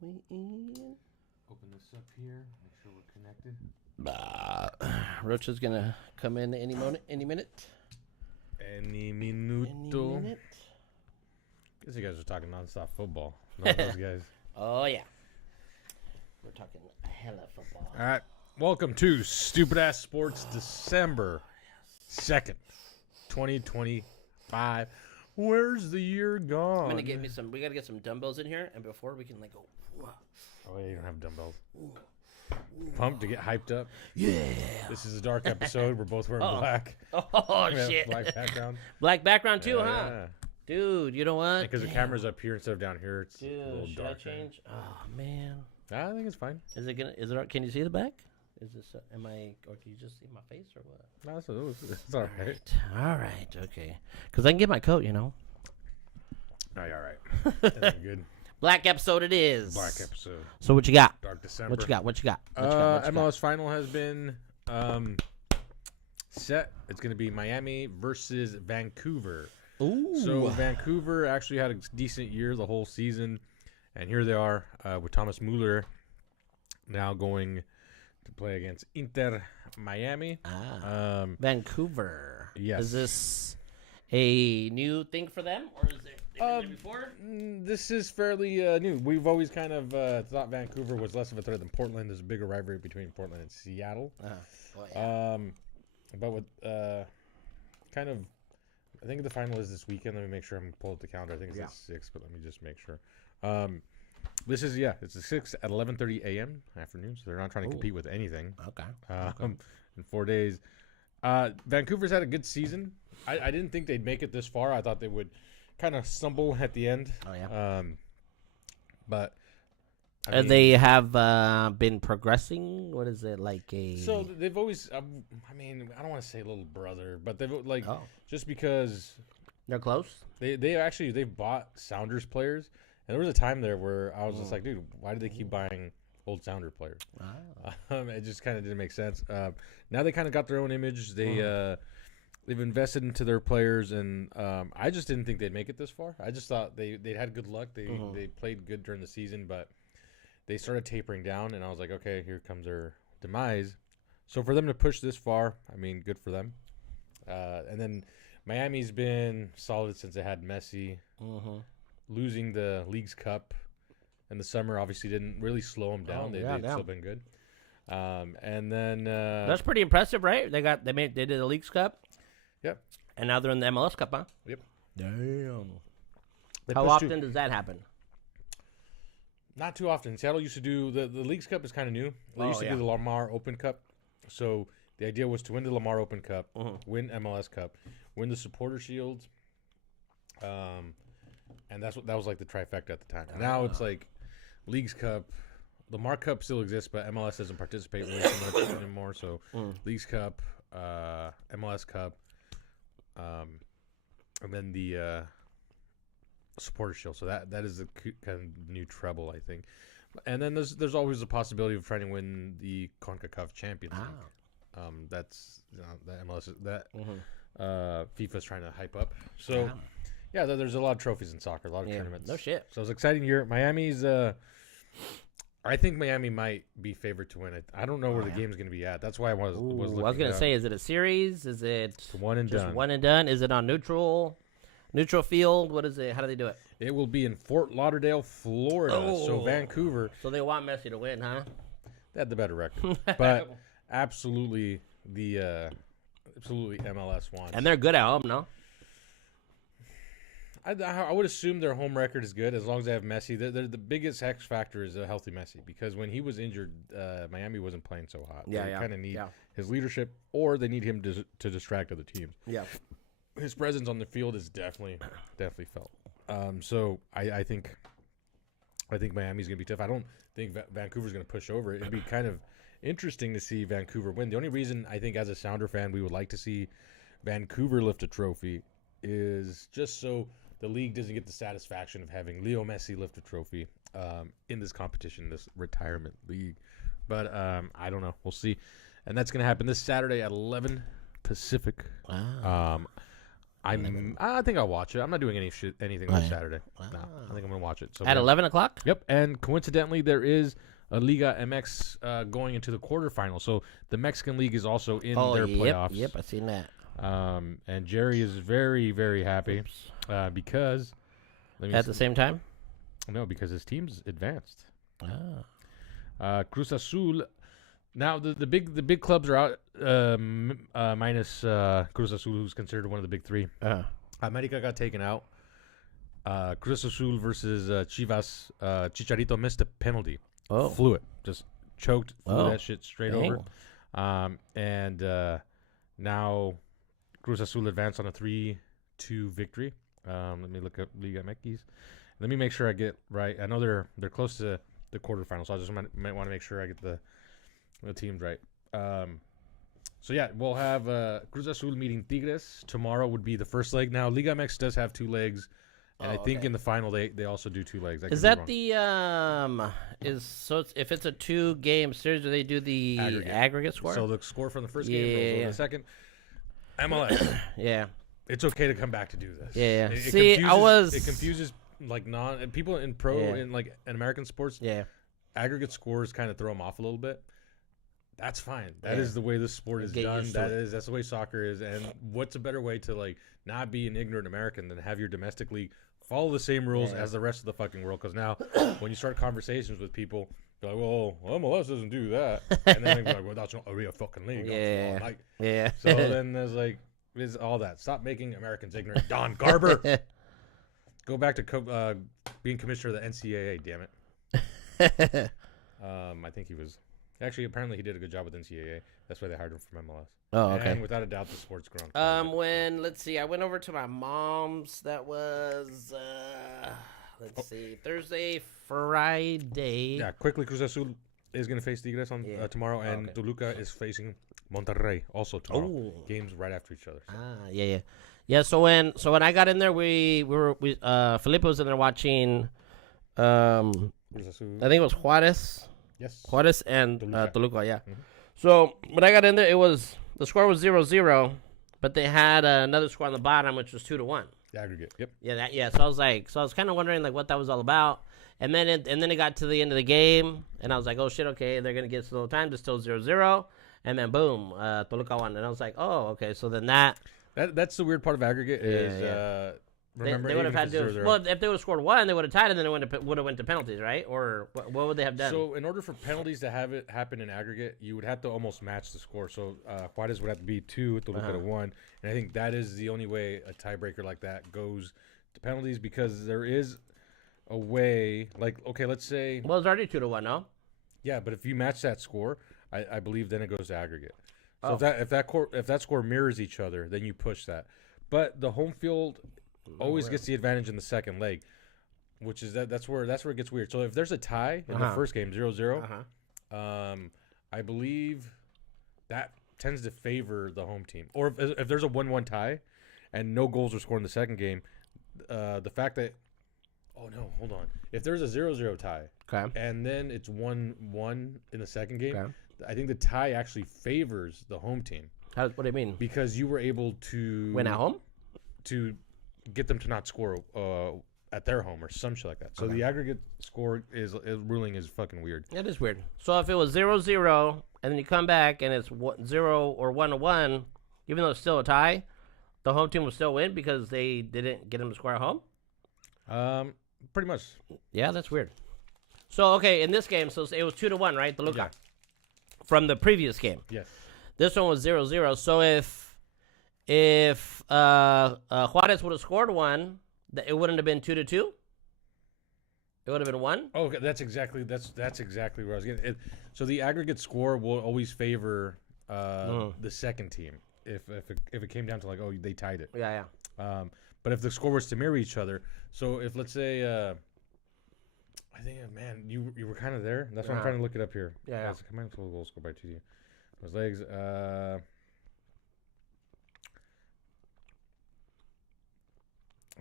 we in? Open this up here. Make sure we're connected. Roach is gonna come in any minute. Any Any minuto. minute. Guess you guys are talking nonstop football. Not those guys. Oh yeah. We're talking hella football. All right. Welcome to Stupid Ass Sports December 2nd, 2025. Where's the year gone? I'm gonna get me some. We gotta get some dumbbells in here, and before we can like go. Whoa. Oh, yeah, you don't have dumbbells. Pumped to get hyped up. Yeah. This is a dark episode. We're both wearing black. Oh We have shit. black background. Black background too, huh? Yeah. Dude, you know what? Because the camera's up here instead of down here. It's a little Dude, should I darker. change? Oh man. I think it's fine. Is it gonna? Is it? Can you see the back? Is this? Am I? Or can you just see my face or what? No, it's all right. All right. Okay. Because I can get my coat. You know. All right. That's good. Black episode it is. Black episode. So what you got? Dark December. What you got? What you got? What you got? What you got? MLS final has been set. It's going to be Miami versus Vancouver. Ooh. So Vancouver actually had a decent year the whole season, and here they are with Thomas Muller now going to play against Inter Miami. Vancouver. yes. Is this a new thing for them, or is it been there before? This is fairly new. We've always kind of thought Vancouver was less of a threat than Portland. There's a bigger rivalry between Portland and Seattle. Well, yeah. But with kind of, I think the final is this weekend. Let me make sure I'm pulled up the calendar. I think it's the 6th, but let me just make sure. This is it's the 6th at 11:30 a.m. afternoon. So they're not trying to compete with anything. Okay. In 4 days. Vancouver's had a good season. I didn't think they'd make it this far. I thought they would kind of stumble at the end. Oh yeah. But I mean, They have been progressing. What is it like a? so they've always. I mean, I don't want to say little brother, but they've like just because They're close. they've bought Sounders players, and there was a time there where I was just like, dude, why did they keep buying old Sounder players? It just kind of didn't make sense. Now they kind of got their own image. They've invested into their players, and I just didn't think they'd make it this far. I just thought they'd had good luck. They played good during the season, but they started tapering down, and I was like, okay, here comes their demise. So for them to push this far, I mean, good for them. And then Miami's been solid since they had Messi. Losing the Leagues Cup in the summer obviously didn't really slow them down. They've still been good. And then That's pretty impressive, right? They did the Leagues Cup. Yep. And now they're in the MLS Cup, huh? Yep. Damn. They How pushed often does that happen? Not too often. Seattle used to do the Leagues Cup is kind of new. They used to do the Lamar Open Cup. So the idea was to win the Lamar Open Cup, win MLS Cup, win the Supporter Shield, and that was like the trifecta at the time. Now it's like Leagues Cup. Lamar Cup still exists, but MLS doesn't participate really so much anymore. So Leagues Cup, MLS Cup, and then the Supporter Shield. So that is the kind of new treble, I think. And then there's always the possibility of trying to win the CONCACAF Champions League. That's the MLS FIFA's trying to hype up. So there's a lot of trophies in soccer, a lot of tournaments. No shit. So it's an exciting year. Miami's. I think Miami might be favored to win it. I don't know where the game's going to be at. That's why I was looking. I was going to say, is it a series? Is it It's one and done. one and done? Is it on neutral field? What is it? How do they do it? It will be in Fort Lauderdale, Florida. So Vancouver. So they want Messi to win, huh? They had the better record, but absolutely MLS wants. And they're good at home, no? I would assume their home record is good as long as they have Messi. They're the biggest X factor is a healthy Messi because when he was injured, Miami wasn't playing so hot. They kind of need his leadership, or they need him to distract other teams. Yeah, his presence on the field is definitely felt. So I think Miami's gonna be tough. I don't think Vancouver's gonna push over it. It'd be kind of interesting to see Vancouver win. The only reason I think as a Sounder fan we would like to see Vancouver lift a trophy is just so the league doesn't get the satisfaction of having Leo Messi lift a trophy in this competition, this retirement league. But I don't know. We'll see. And that's going to happen this Saturday at 11 Pacific. Wow. I think I'll watch it. I'm not doing anything this Saturday. No, I think I'm gonna watch it. So at 11 o'clock. Yep, and coincidentally, there is a Liga MX going into the quarterfinals. So the Mexican League is also in their playoffs. Yep, I seen that. And Jerry is very, very happy because at the same time. No, because his team's advanced. Cruz Azul. Now the big clubs are out minus Cruz Azul, who's considered one of the big three. America got taken out. Cruz Azul versus Chivas. Chicharito missed a penalty. Flew it, just choked, flew that shit straight over. And now Cruz Azul advanced on a 3-2 victory. Let me look up Liga MX. Let me make sure I get right. I know they're close to the quarterfinals, so I just might want to make sure I get the teams right. So yeah, we'll have Cruz Azul meeting Tigres. Tomorrow would be the first leg. Now Liga MX does have 2 legs. And I think in the final they also do 2 legs. Is that the if it's a 2-game series, do they do the aggregate score? So the score from the first game rolls over the second. MLS. Yeah. It's okay to come back to do this. Yeah. It confuses like people in in like in American sports. Yeah. Aggregate scores kind of throw them off a little bit. That's fine. That is the way this sport is done. That's the way soccer is. And what's a better way to like not be an ignorant American than have your domestic league follow the same rules as the rest of the fucking world? Because now when you start conversations with people, they're like, well, MLS doesn't do that. And then they're like, well, that's not a real fucking league. Yeah. So then there's all that. Stop making Americans ignorant. Don Garber. Go back to being commissioner of the NCAA, damn it. I think he was... Actually, apparently he did a good job with NCAA. That's why they hired him from MLS. Oh, okay. And without a doubt, the sport's grown. Let's see, I went over to my mom's. That was, Thursday, Friday. Yeah, quickly, Cruz Azul is going to face Tigres on tomorrow, and Toluca is facing Monterrey also tomorrow. Games right after each other. So. Yeah. So when I got in there, Felipe was in there watching. Cruz Azul. I think it was Juarez. Yes. Juarez and Toluca, yeah. Mm-hmm. So when I got in there, the score was 0-0, but they had another score on the bottom, which was 2-1. The aggregate, yep. Yeah. So I was kind of wondering like what that was all about, and then it got to the end of the game, and I was like, oh shit, okay, they're gonna get to the time, it's still 0-0, and then boom, Toluca won, and I was like, oh, okay, so then that's the weird part of aggregate is. Remember, they would have had to. Well, if they would have scored 1, they would have tied, and then it would have went to penalties, right? Or what would they have done? So, in order for penalties to have it happen in aggregate, you would have to almost match the score. So, Juarez would have to be 2, Toluca to 1, and I think that is the only way a tiebreaker like that goes to penalties, because there is a way. Like, okay, let's say. Well, it's already 2-1, no? Yeah, but if you match that score, I believe then it goes to aggregate. So if that score mirrors each other, then you push that. But the home field always gets the advantage in the second leg, which is that's where it gets weird. So if there's a tie in the first game, 0-0, I believe that tends to favor the home team. Or if there's a 1-1 tie and no goals are scored in the second game, the fact that hold on. If there's a 0-0 tie and then it's 1-1 in the second game, I think the tie actually favors the home team. What do you mean? Because you were able to win at home? To get them to not score at their home or some shit like that. So the aggregate score ruling is fucking weird. It is weird. So if it was 0-0 and then you come back and it's 0 or 1-1, even though it's still a tie, the home team will still win because they didn't get them to score at home? Pretty much. Yeah, that's weird. So, okay, in this game, so it was 2-1, right? Toluca. From the previous game. Yes. This one was 0-0. So if Juarez would have scored 1, it wouldn't have been 2-2. It would have been 1. Oh, okay, that's exactly where I was getting. So the aggregate score will always favor the second team if it came down to like, oh, they tied it. Yeah. But if the score was to mirror each other, so if let's say, I think, man, you were kind of there. That's why I'm trying to look it up here. Yeah. Combined total goals scored by 2 teams. Those legs.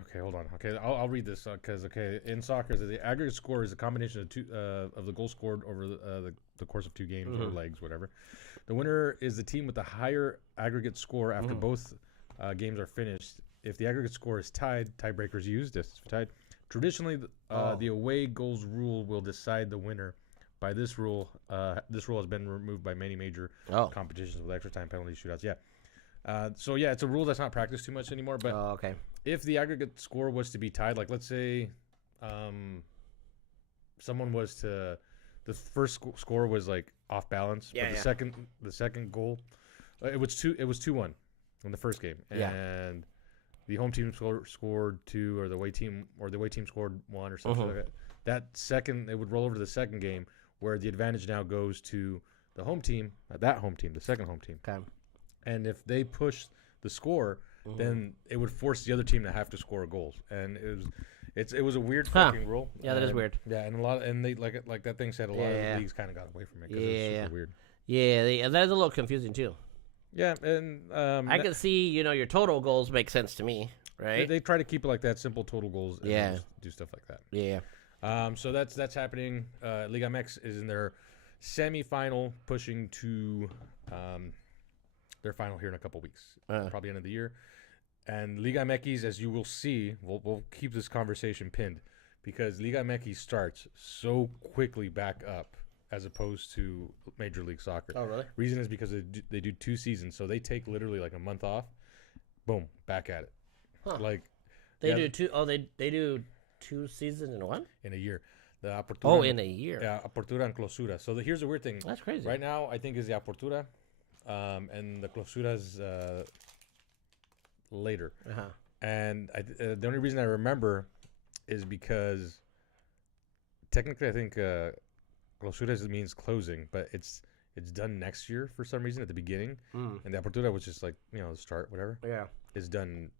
Okay, hold on. Okay, I'll read this because in soccer, the aggregate score is a combination of two of the goals scored over the course of 2 games or legs, whatever. The winner is the team with the higher aggregate score after both games are finished. if the aggregate score is tied, tiebreakers used. If it's tied, traditionally, the away goals rule will decide the winner. By this rule has been removed by many major competitions with extra time penalties, shootouts. Yeah. So yeah, it's a rule that's not practiced too much anymore. But okay. If the aggregate score was to be tied, like let's say, someone was to, the first score was like off balance, but the second goal, it was 2-1 in the first game, and the home team scored 2, or the away team scored 1, or something like that. That second, it would roll over to the second game, where the advantage now goes to the home team, the second home team. Okay. And if they push the score, then it would force the other team to have to score goals, and it was a weird fucking rule. Yeah, that is weird. Yeah, and they like that thing said a lot of leagues kind of got away from it because it was super weird. Yeah, that is a little confusing too. Yeah, and I can see your total goals make sense to me, right? They try to keep it like that, simple total goals. And do stuff like that. Yeah. So that's happening. Liga MX is in their semifinal, pushing to their final here in a couple weeks, probably end of the year. And Liga MX, as you will see, we'll keep this conversation pinned, because Liga MX starts so quickly back up as opposed to Major League Soccer. Oh, really? Reason is because they do 2 seasons, so they take literally like a month off. Boom, back at it. Huh. Like they do 2. Oh, they do 2 seasons in one? In a year. The Apertura, in a year. Yeah, Apertura and Clausura. So here's the weird thing. That's crazy. Right now, I think is the Apertura, and the Clausura is later. And the only reason I remember is because technically I think Clausura means closing, but it's done next year for some reason at the beginning, and the Apertura, which is like the start, whatever, is done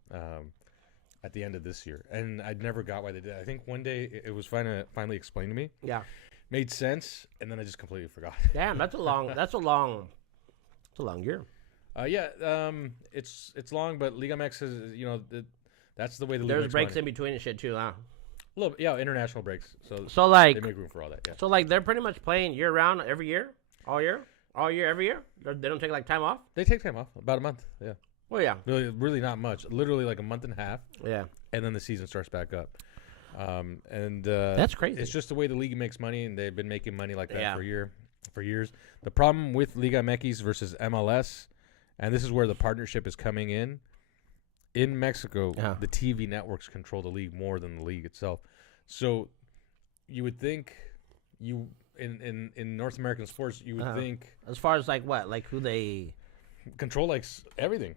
at the end of this year. And I never got why they did it. I think one day it was finally explained to me. Yeah, made sense, and then I just completely forgot. Damn, that's a long year. It's long, but Liga MX is that's the way the league there's makes breaks money. in between and shit too, huh? International breaks. So like they make room for all that. Yeah. So like they're pretty much playing year round every year, all year, every year. They don't take like time off. They take time off, about a month. Yeah. Well, yeah. Really not much. Literally like a month and a half. Yeah. And then the season starts back up. That's crazy. It's just the way the league makes money, and they've been making money like that for years. The problem with Liga MX versus MLS, and this is where the partnership is coming in. In Mexico, the TV networks control the league more than the league itself. So you would think in North American sports, you would think, as far as like what, like who they control like everything.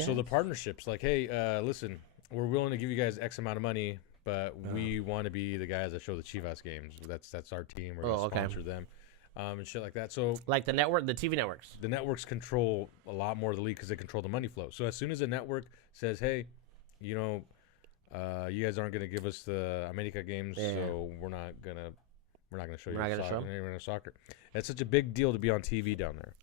So the partnerships, like, hey, listen, we're willing to give you guys X amount of money, but we want to be the guys that show the Chivas games. That's our team. We're gonna sponsor them. And shit like that. So like the TV networks. The networks control a lot more of the league because they control the money flow. So as soon as a network says, "Hey, you guys aren't going to give us the America games, so we're not gonna show you soccer." It's such a big deal to be on TV down there.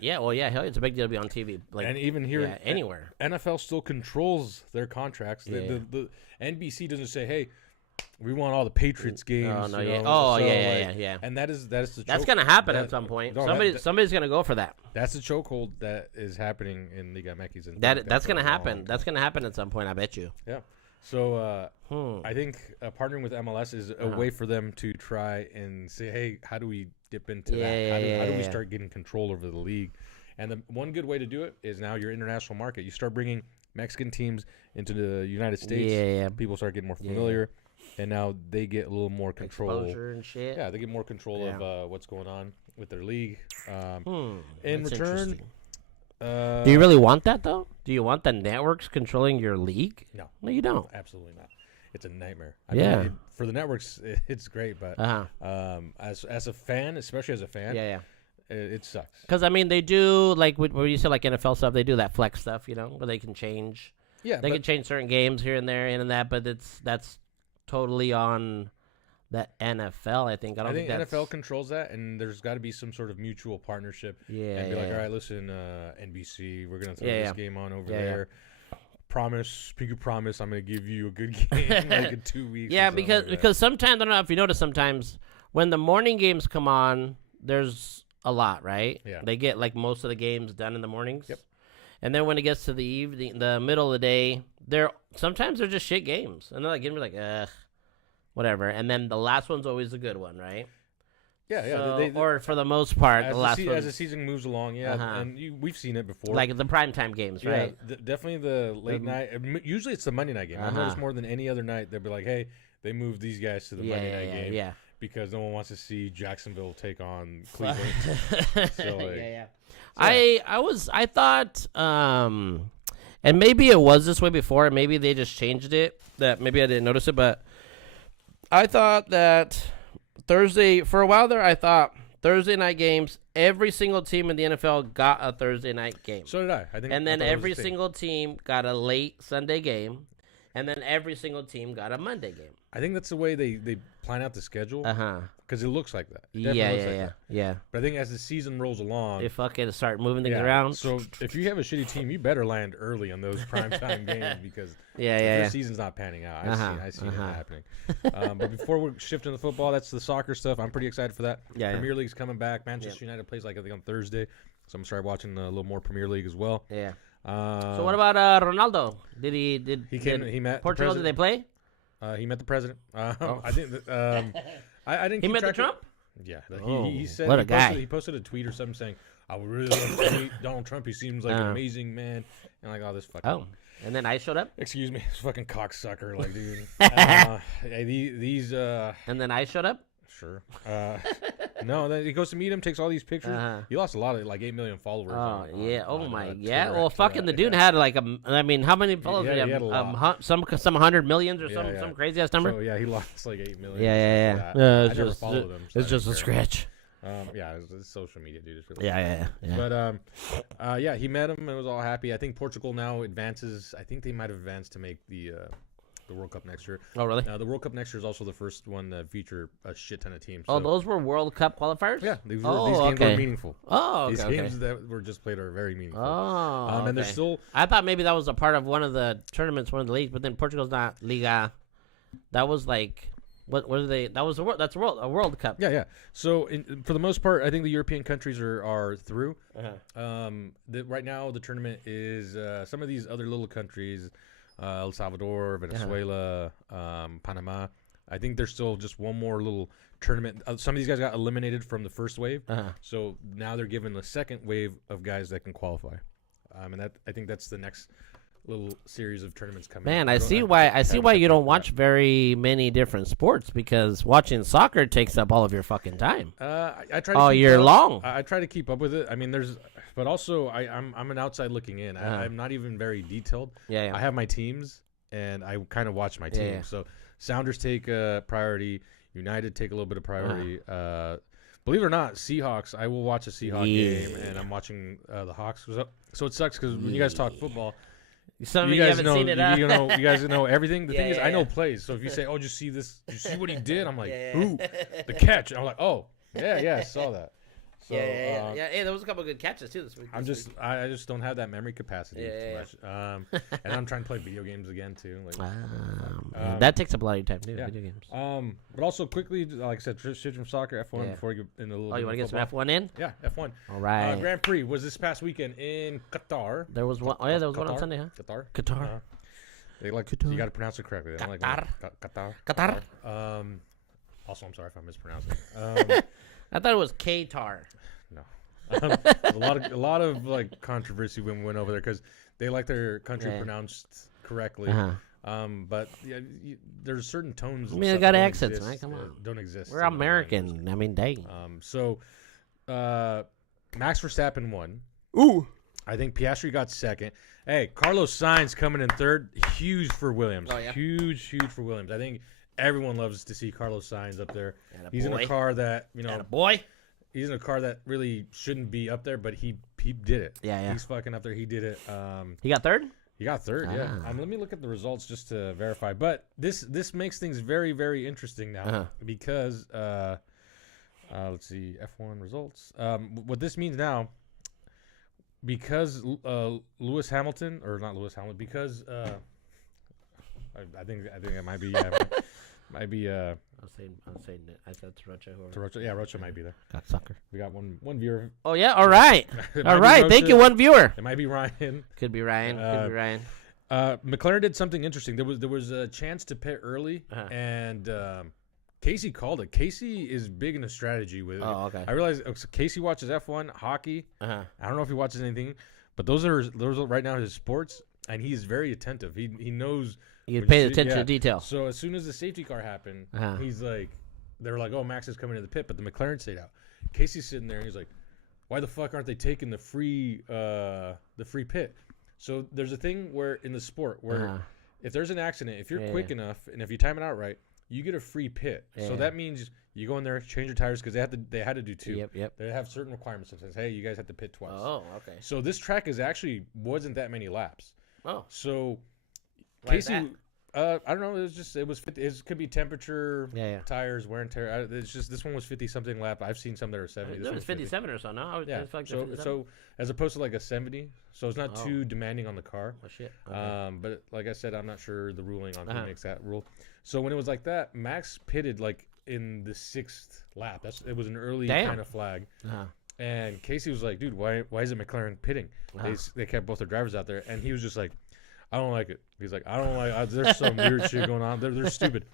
Hell, it's a big deal to be on TV. Like, and even here, anywhere, NFL still controls their contracts. The NBC doesn't say, "Hey, we want all the Patriots games." Oh no, yeah. And that's the that's gonna happen at some point. Somebody's gonna go for that. That's the chokehold that is happening in Liga MX. And that's gonna happen. That's gonna happen at some point. I bet you. Yeah. So I think partnering with MLS is a way for them to try and say, hey, how do we dip into that? How do we start getting control over the league? And the one good way to do it is now your international market. You start bringing Mexican teams into the United States. Yeah. People start getting more familiar. And now they get a little more control. Exposure and shit. Yeah, they get more control of what's going on with their league. In return, do you really want that though? Do you want the networks controlling your league? No, you don't. Absolutely not. It's a nightmare. I mean, for the networks, it's great, but as a fan, especially as a fan, it sucks. Because I mean, they do like where you said like NFL stuff. They do that flex stuff, where they can change. Yeah, they can change certain games here and there and that, but that's totally on the NFL. I think NFL controls that, and there's got to be some sort of mutual partnership. And be like, all right, listen, NBC, we're gonna throw this game on over there. Pinky promise, I'm gonna give you a good game like in 2 weeks. Yeah, because sometimes, I don't know if you notice, sometimes when the morning games come on, there's a lot, right? Yeah. They get like most of the games done in the mornings. Yep. And then when it gets to the evening, the middle of the day, sometimes they're just shit games, and they're like, like, ugh, whatever. And then the last one's always a good one, right? Yeah, So, or for the most part, the last one. As the season moves along, and we've seen it before. Like the primetime games, right? Definitely the late night. Usually it's the Monday night game. I notice more than any other night, they'll be like, hey, they moved these guys to the Monday night game. Yeah. Because no one wants to see Jacksonville take on Cleveland. So, like, I thought, and maybe it was this way before, and maybe they just changed it. That maybe I didn't notice it, but I thought that Thursday, for a while there, I thought Thursday night games, every single team in the NFL got a Thursday night game. So did I. And then every single team got a late Sunday game, and then every single team got a Monday game. I think that's the way they plan out the schedule. Because it looks like that. Yeah. But I think as the season rolls along, they fucking start moving things around. So if you have a shitty team, you better land early on those primetime games because the season's not panning out. I see it happening. But before we shift into football, that's the soccer stuff. I'm pretty excited for that. Premier League's coming back. Manchester United plays I think on Thursday, so I'm gonna start watching a little more Premier League as well. Yeah. So what about Ronaldo? He met Portugal? Did they play? He met the president. I think. I didn't. He met the Trump. Yeah, he said what a guy. He posted a tweet or something saying, "I would really love to meet Donald Trump. He seems like an amazing man." And like all this fucking. Oh, and then I showed up. Excuse me, this fucking cocksucker, like dude. These. And then I showed up. Sure. No, then he goes to meet him, takes all these pictures. He lost a lot of 8 million followers. Well, fucking the dude had I mean, how many followers? He had a lot. Some 100 millions or some crazy ass number. So he lost 8 million. Yeah. I never followed him. It's just a scratch. It's social media, dude. It's really But he met him and was all happy. I think Portugal now advances. I think they might have advanced to make the World Cup next year. Oh, really? The World Cup next year is also the first one that feature a shit ton of teams. So. Oh, those were World Cup qualifiers? Yeah, these games are meaningful. Oh, okay. These games that were just played are very meaningful. Oh, and they're still. I thought maybe that was a part of one of the tournaments, one of the leagues, but then Portugal's not Liga. That was like. What are they? That was a World Cup. Yeah. So for the most part, I think the European countries are through. Right now, the tournament is some of these other little countries. El Salvador, Venezuela, Panama. I think there's still just one more little tournament. Some of these guys got eliminated from the first wave, so now they're given the second wave of guys that can qualify. And I think that's the next little series of tournaments coming. Man, I see why you don't watch very many different sports, because watching soccer takes up all of your fucking time. I try all year long. I try to keep up with it. I mean, but also I'm an outside looking in. I'm not even very detailed. Yeah. I have my teams, and I kind of watch my team. So Sounders take priority. United take a little bit of priority. Believe it or not, Seahawks. I will watch a Seahawks game, and I'm watching the Hawks. So it sucks because when you guys talk football. Some of you haven't seen it. You guys know everything. The thing is, I know plays. So if you say, "Oh, just see this," you see what he did. I'm like, "Who?" The catch. And I'm like, "Oh, yeah, I saw that." So, Hey, there was a couple of good catches too this week. I just don't have that memory capacity too much. And I'm trying to play video games again too. That takes up a lot of your time too. Video games. But also quickly, like I said, shift from soccer F1 before you get into a little. Oh, you want to get some F1 in? Yeah, F1. All right. Grand Prix was this past weekend in Qatar. There was one. Oh yeah, there was one on Sunday, huh? Qatar. They Qatar. You got to pronounce it correctly. They don't Qatar. Also, I'm sorry if I mispronounced it. I thought it was Qatar. No. A lot of like controversy when we went over there because they like their country pronounced correctly. But there's certain tones. I mean, they got accents, man. Come on, don't exist. We're American. I mean, dang. So, Max Verstappen won. Ooh. I think Piastri got second. Hey, Carlos Sainz coming in third. Huge for Williams. Oh, yeah. Huge for Williams. I think everyone loves to see Carlos Sainz up there. He's in a car that He's in a car that really shouldn't be up there, but he did it. Yeah. He's fucking up there. He did it. He got third? He got third, yeah. Let me look at the results just to verify. But this makes things very, very interesting now because, let's see, F1 results. What this means now, because Lewis Hamilton, or not Lewis Hamilton, because I think it might be I was saying it. I said Rocha. Rocha, yeah, Rocha might be there. Cocksucker. We got one viewer. Oh yeah. All right. It All might be right. Thank Rocha. you, one viewer. It might be Ryan. Could be Ryan. Could be Ryan. McLaren did something interesting. There was a chance to pit early, and Casey called it. Casey is big into strategy with. Oh, okay. I realize Casey watches F1 hockey. I don't know if he watches anything, but those are right now his sports, and he's very attentive. He knows. You pay attention to detail. So as soon as the safety car happened, he's like, they're like, oh, Max is coming to the pit, but the McLaren stayed out. Casey's sitting there, and he's like, why the fuck aren't they taking the free pit? So there's a thing where in the sport where if there's an accident, if you're quick enough and if you time it out right, you get a free pit. So that means you go in there, change your tires because they had to do 2. Yep. They have certain requirements that says, hey, you guys have to pit twice. Oh, okay. So this track wasn't that many laps. Oh. So Why is Casey, I don't know. It could be temperature, tires, wear and tear. It's just this one was 50 something lap. I've seen some that are 70. It was 57 or so. No, I feel like so as opposed to like a 70, so it's not too demanding on the car. Oh shit. Okay. But like I said, I'm not sure the ruling on who makes that rule. So when it was like that, Max pitted like in the 6th lap. It was an early kind of flag. And Casey was like, dude, why isn't McLaren pitting? They kept both their drivers out there, and he was just like, I don't like it. He's like, I don't like. There's some weird shit going on. They're stupid,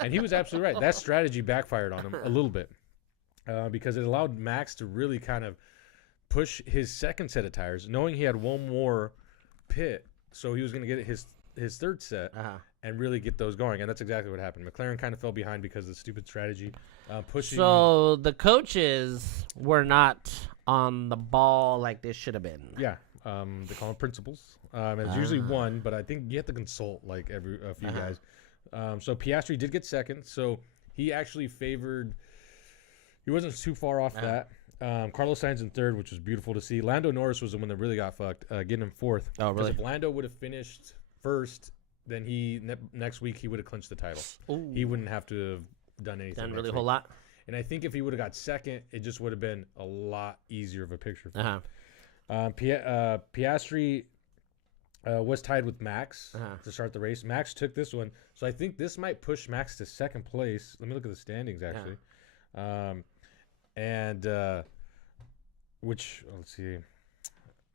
and he was absolutely right. That strategy backfired on him a little bit because it allowed Max to really kind of push his second set of tires, knowing he had one more pit, so he was going to get his third set and really get those going. And that's exactly what happened. McLaren kind of fell behind because of the stupid strategy, pushing. So the coaches were not on the ball like they should have been. Yeah. They call them principals. It's usually one, but I think you have to consult like a few guys. So Piastri did get second, so he actually favored. He wasn't too far off that. Carlos Sainz in third, which was beautiful to see. Lando Norris was the one that really got fucked, getting him fourth. Oh, really? Because if Lando would have finished first, then next week he would have clinched the title. Ooh. He wouldn't have to have done anything. Done really a whole lot. And I think if he would have got second, it just would have been a lot easier of a picture. Piastri was tied with Max to start the race. Max took this one, so I think this might push Max to second place. Let me look at the standings actually, let's see,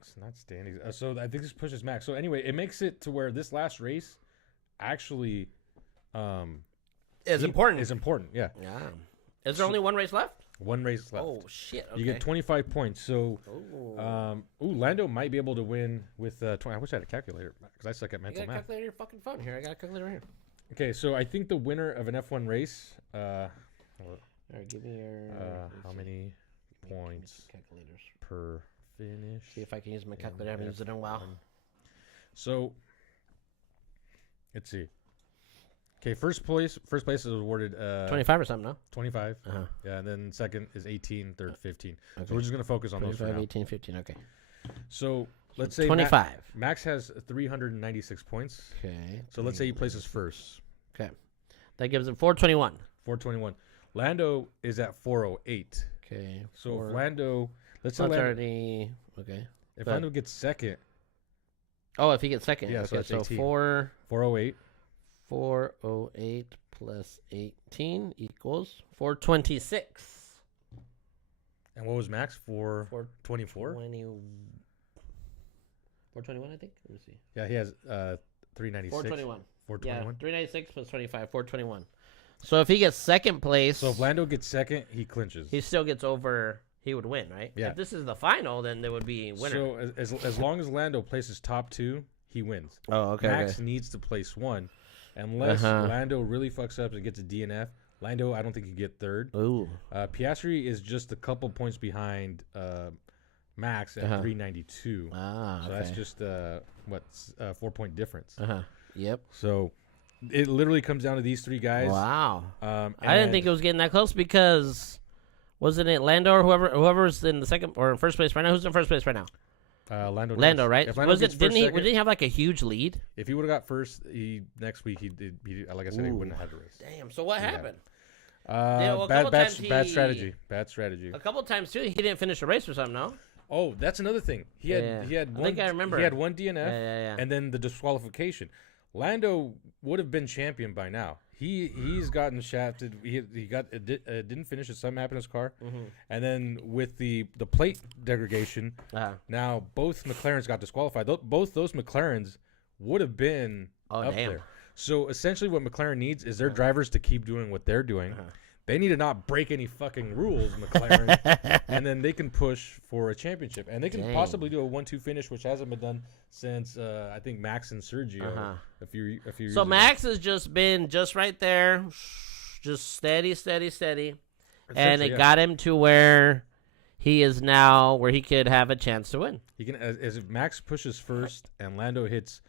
it's not standings. So I think this pushes Max. So anyway, it makes it to where this last race actually is important. Is important, yeah. Is there only one race left? One race left. Oh shit! Okay. You get 25 points. So, Lando might be able to win with 20. I wish I had a calculator because I suck at mental math. You got a calculator on your fucking phone here. I got a calculator right here. Okay, so I think the winner of an F1 race. All right, give me your. How many points calculators per finish? See if I can use my calculator. I haven't used it in a while. So, let's see. Okay, first place is awarded 25 or something, no? 25. Yeah, and then second is 18, third 15. Okay. So we're just going to focus on 25, those for now. 18, 15, okay. So let's say 25. Max has 396 points. Okay. So let's say he places first. Okay. That gives him 421. 421. Lando is at 408. Okay. So if Lando, let's say already okay. If Lando gets second. Oh, if he gets second. Yeah, okay, so that's 18. 408. 408 plus 18 equals 426. And what was Max? 424? 421, I think. Let me see. Yeah, he has 396. 421. 421. Yeah, 396 plus 25, 421. So if he gets second place. So if Lando gets second, he clinches. He still gets over. He would win, right? Yeah. If this is the final, then there would be winner. So as long as Lando places top 2, he wins. Oh, okay. Max needs to place 1. Unless Lando really fucks up and gets a DNF. Lando, I don't think he get third. Ooh. Piastri is just a couple points behind Max at 392. Ah, so that's just 4-point difference. Yep. So it literally comes down to these 3 guys. Wow. I didn't think it was getting that close because wasn't it Lando or whoever's in the second or first place right now? Who's in first place right now? Lando, right? If Lando didn't he have like a huge lead? If he would have got first, next week he like I said, he wouldn't have had to race. Damn. So what happened? Bad strategy. Bad strategy. A couple times too, he didn't finish the race or something. No. Oh, that's another thing. He had one. I think I remember. He had one DNF, and then the disqualification. Lando would have been champion by now. He's gotten shafted. He didn't finish it. Something happened to his car, and then with the plate degradation, now both McLarens got disqualified. Both those McLarens would have been up there. So essentially, what McLaren needs is their drivers to keep doing what they're doing. They need to not break any fucking rules, McLaren, and then they can push for a championship. And they can possibly do a 1-2 finish, which hasn't been done since I think Max and Sergio a few years So ago. Max has just been just right there, just steady, and it got him to where he is now, where he could have a chance to win. He can, as Max pushes first and Lando hits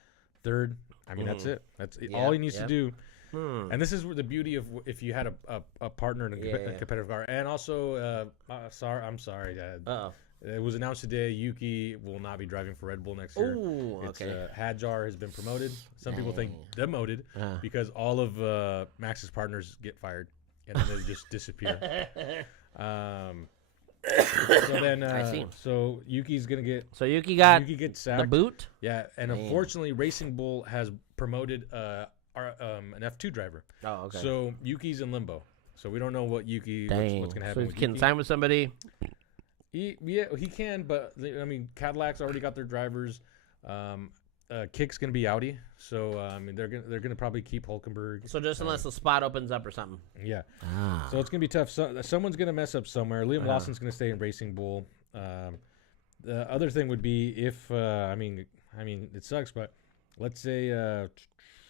third. I mean, that's it. That's all he needs to do. And this is the beauty of if you had a partner in a competitive car. And also, I'm sorry, Dad. It was announced today Yuki will not be driving for Red Bull next year. Ooh, it's, Hadjar has been promoted. Some people think demoted because all of Max's partners get fired and then they just disappear. So then, I see. So Yuki's gonna get. So Yuki gets sacked. the boot. Yeah, and unfortunately, Racing Bull has promoted an F2 driver. Oh, okay. So Yuki's in limbo. So we don't know what what's gonna happen. So he with can Yuki. sign with somebody. He can, but I mean, Cadillac's already got their drivers. Kick's gonna be Audi, so I mean they're gonna probably keep Hulkenberg. So just unless the spot opens up or something. Yeah. So it's gonna be tough. So, someone's gonna mess up somewhere. Liam Lawson's gonna stay in Racing Bull. The other thing would be if I mean it sucks, but let's say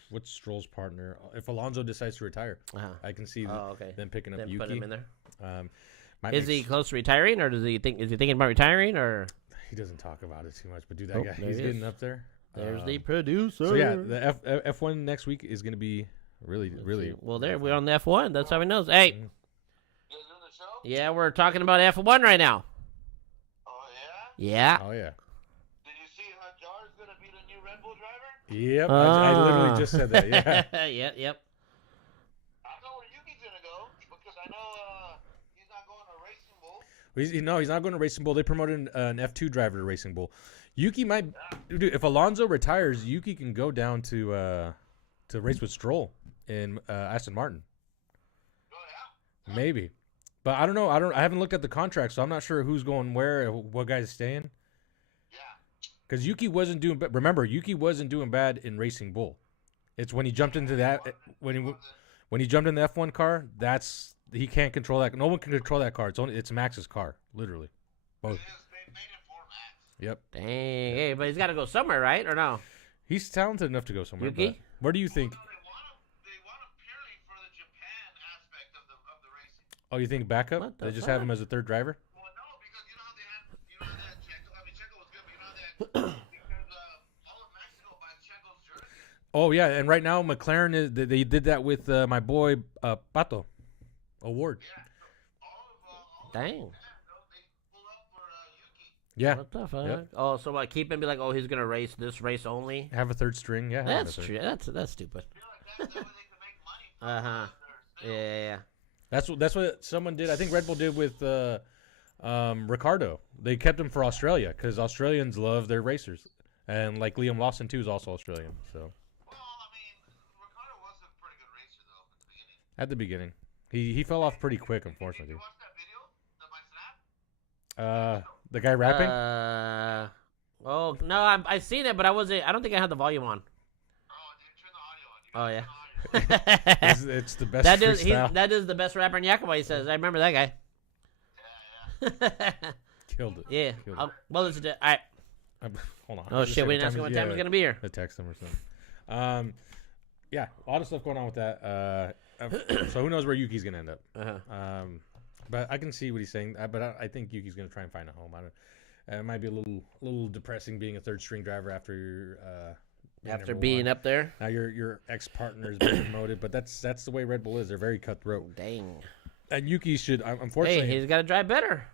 what's Stroll's partner? If Alonso decides to retire, I can see them picking up Yuki. Put him in there. Is he close to retiring, or is he thinking about retiring, or? He doesn't talk about it too much, but dude, that guy, he's getting up there. There's the producer. So yeah, the F1 next week is going to be really. Well, we're on the F1. That's how he knows. Hey. You guys doing the show? Yeah, we're talking about F1 right now. Oh yeah. Yeah. Oh yeah. Did you see Hadjar is going to be the new Red Bull driver? Yep. I literally just said that. Yeah. Yep. I know where Yuki's going to go because I know he's not going to Racing Bull. He's not going to Racing Bull. They promoted an F2 driver to Racing Bull. Yuki might, dude, if Alonso retires, Yuki can go down to race with Stroll in Aston Martin. Oh yeah. Maybe, but I don't know. I haven't looked at the contract, so I'm not sure who's going where, what guy's staying. Yeah. Because Yuki wasn't doing. Remember, Yuki wasn't doing bad in Racing Bull. It's when he jumped into that when he jumped in the F1 car. He can't control that. No one can control that car. It's Max's car, literally. Both. They made it for Max. Yep. Dang. Hey, but he's got to go somewhere, right? Or no? He's talented enough to go somewhere. Yuki? But where do you think? Well, they want him purely for the Japan aspect of the racing. Oh, you think backup? What the They just fuck? have him as a third driver? Well, no, because you know how they had Checo. I mean, Checo was good, but you know how they had because all of Mexico buys Checo's jersey. Oh yeah, and right now McLaren they did that with my boy Pato Award. Dang. They pull up for Yuki. Yeah, What the fuck? Yep. Oh, so what? Keep him be like, oh, he's gonna race this race only. have a third string. Yeah, That's true. That's stupid. I feel like that way they can make money. Uh huh. Yeah. That's what someone did. I think Red Bull did with Ricardo. They kept him for Australia because Australians love their racers, and like Liam Lawson too is also Australian. So Well, I mean, Ricardo was a pretty good racer though at the beginning, he fell off pretty quick, unfortunately. Did you watch that video? My snap? The guy rapping. Oh no, I seen it, but I don't think I had the volume on. Oh, dude, turn the audio on. Oh yeah. It's the best That is freestyle. that is the best rapper in Yakima. He says, I remember that guy. Killed it. Yeah. Killed it. Well, listen to. All right. Hold on. Oh shit! We didn't ask him what time he's gonna be here. I text him or something. Yeah, a lot of stuff going on with that. So who knows where Yuki's gonna end up? But I can see what he's saying. But I think Yuki's gonna try and find a home. It might be a little depressing being a third string driver after being up there. Now your ex partner is being promoted, but that's the way Red Bull is. They're very cutthroat. Dang. And Yuki should unfortunately. Hey, he's got to drive better.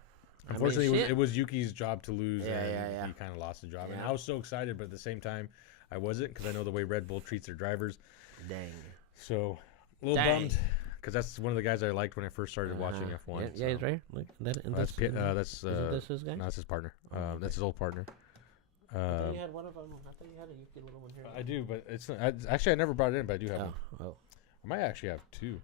Unfortunately, it was Yuki's job to lose, Yeah. he kind of lost the job. Yeah. And I was so excited, but at the same time, I wasn't because I know the way Red Bull treats their drivers. Dang. So a little bummed because that's one of the guys I liked when I first started watching F1. Yeah, he's right. Look, That's isn't this his guy? No, that's his partner. That's his old partner. I thought you had one of them. I thought you had a Yuki little one here. I do, but it's not, actually I never brought it in, but I do have one. Oh. I might actually have 2.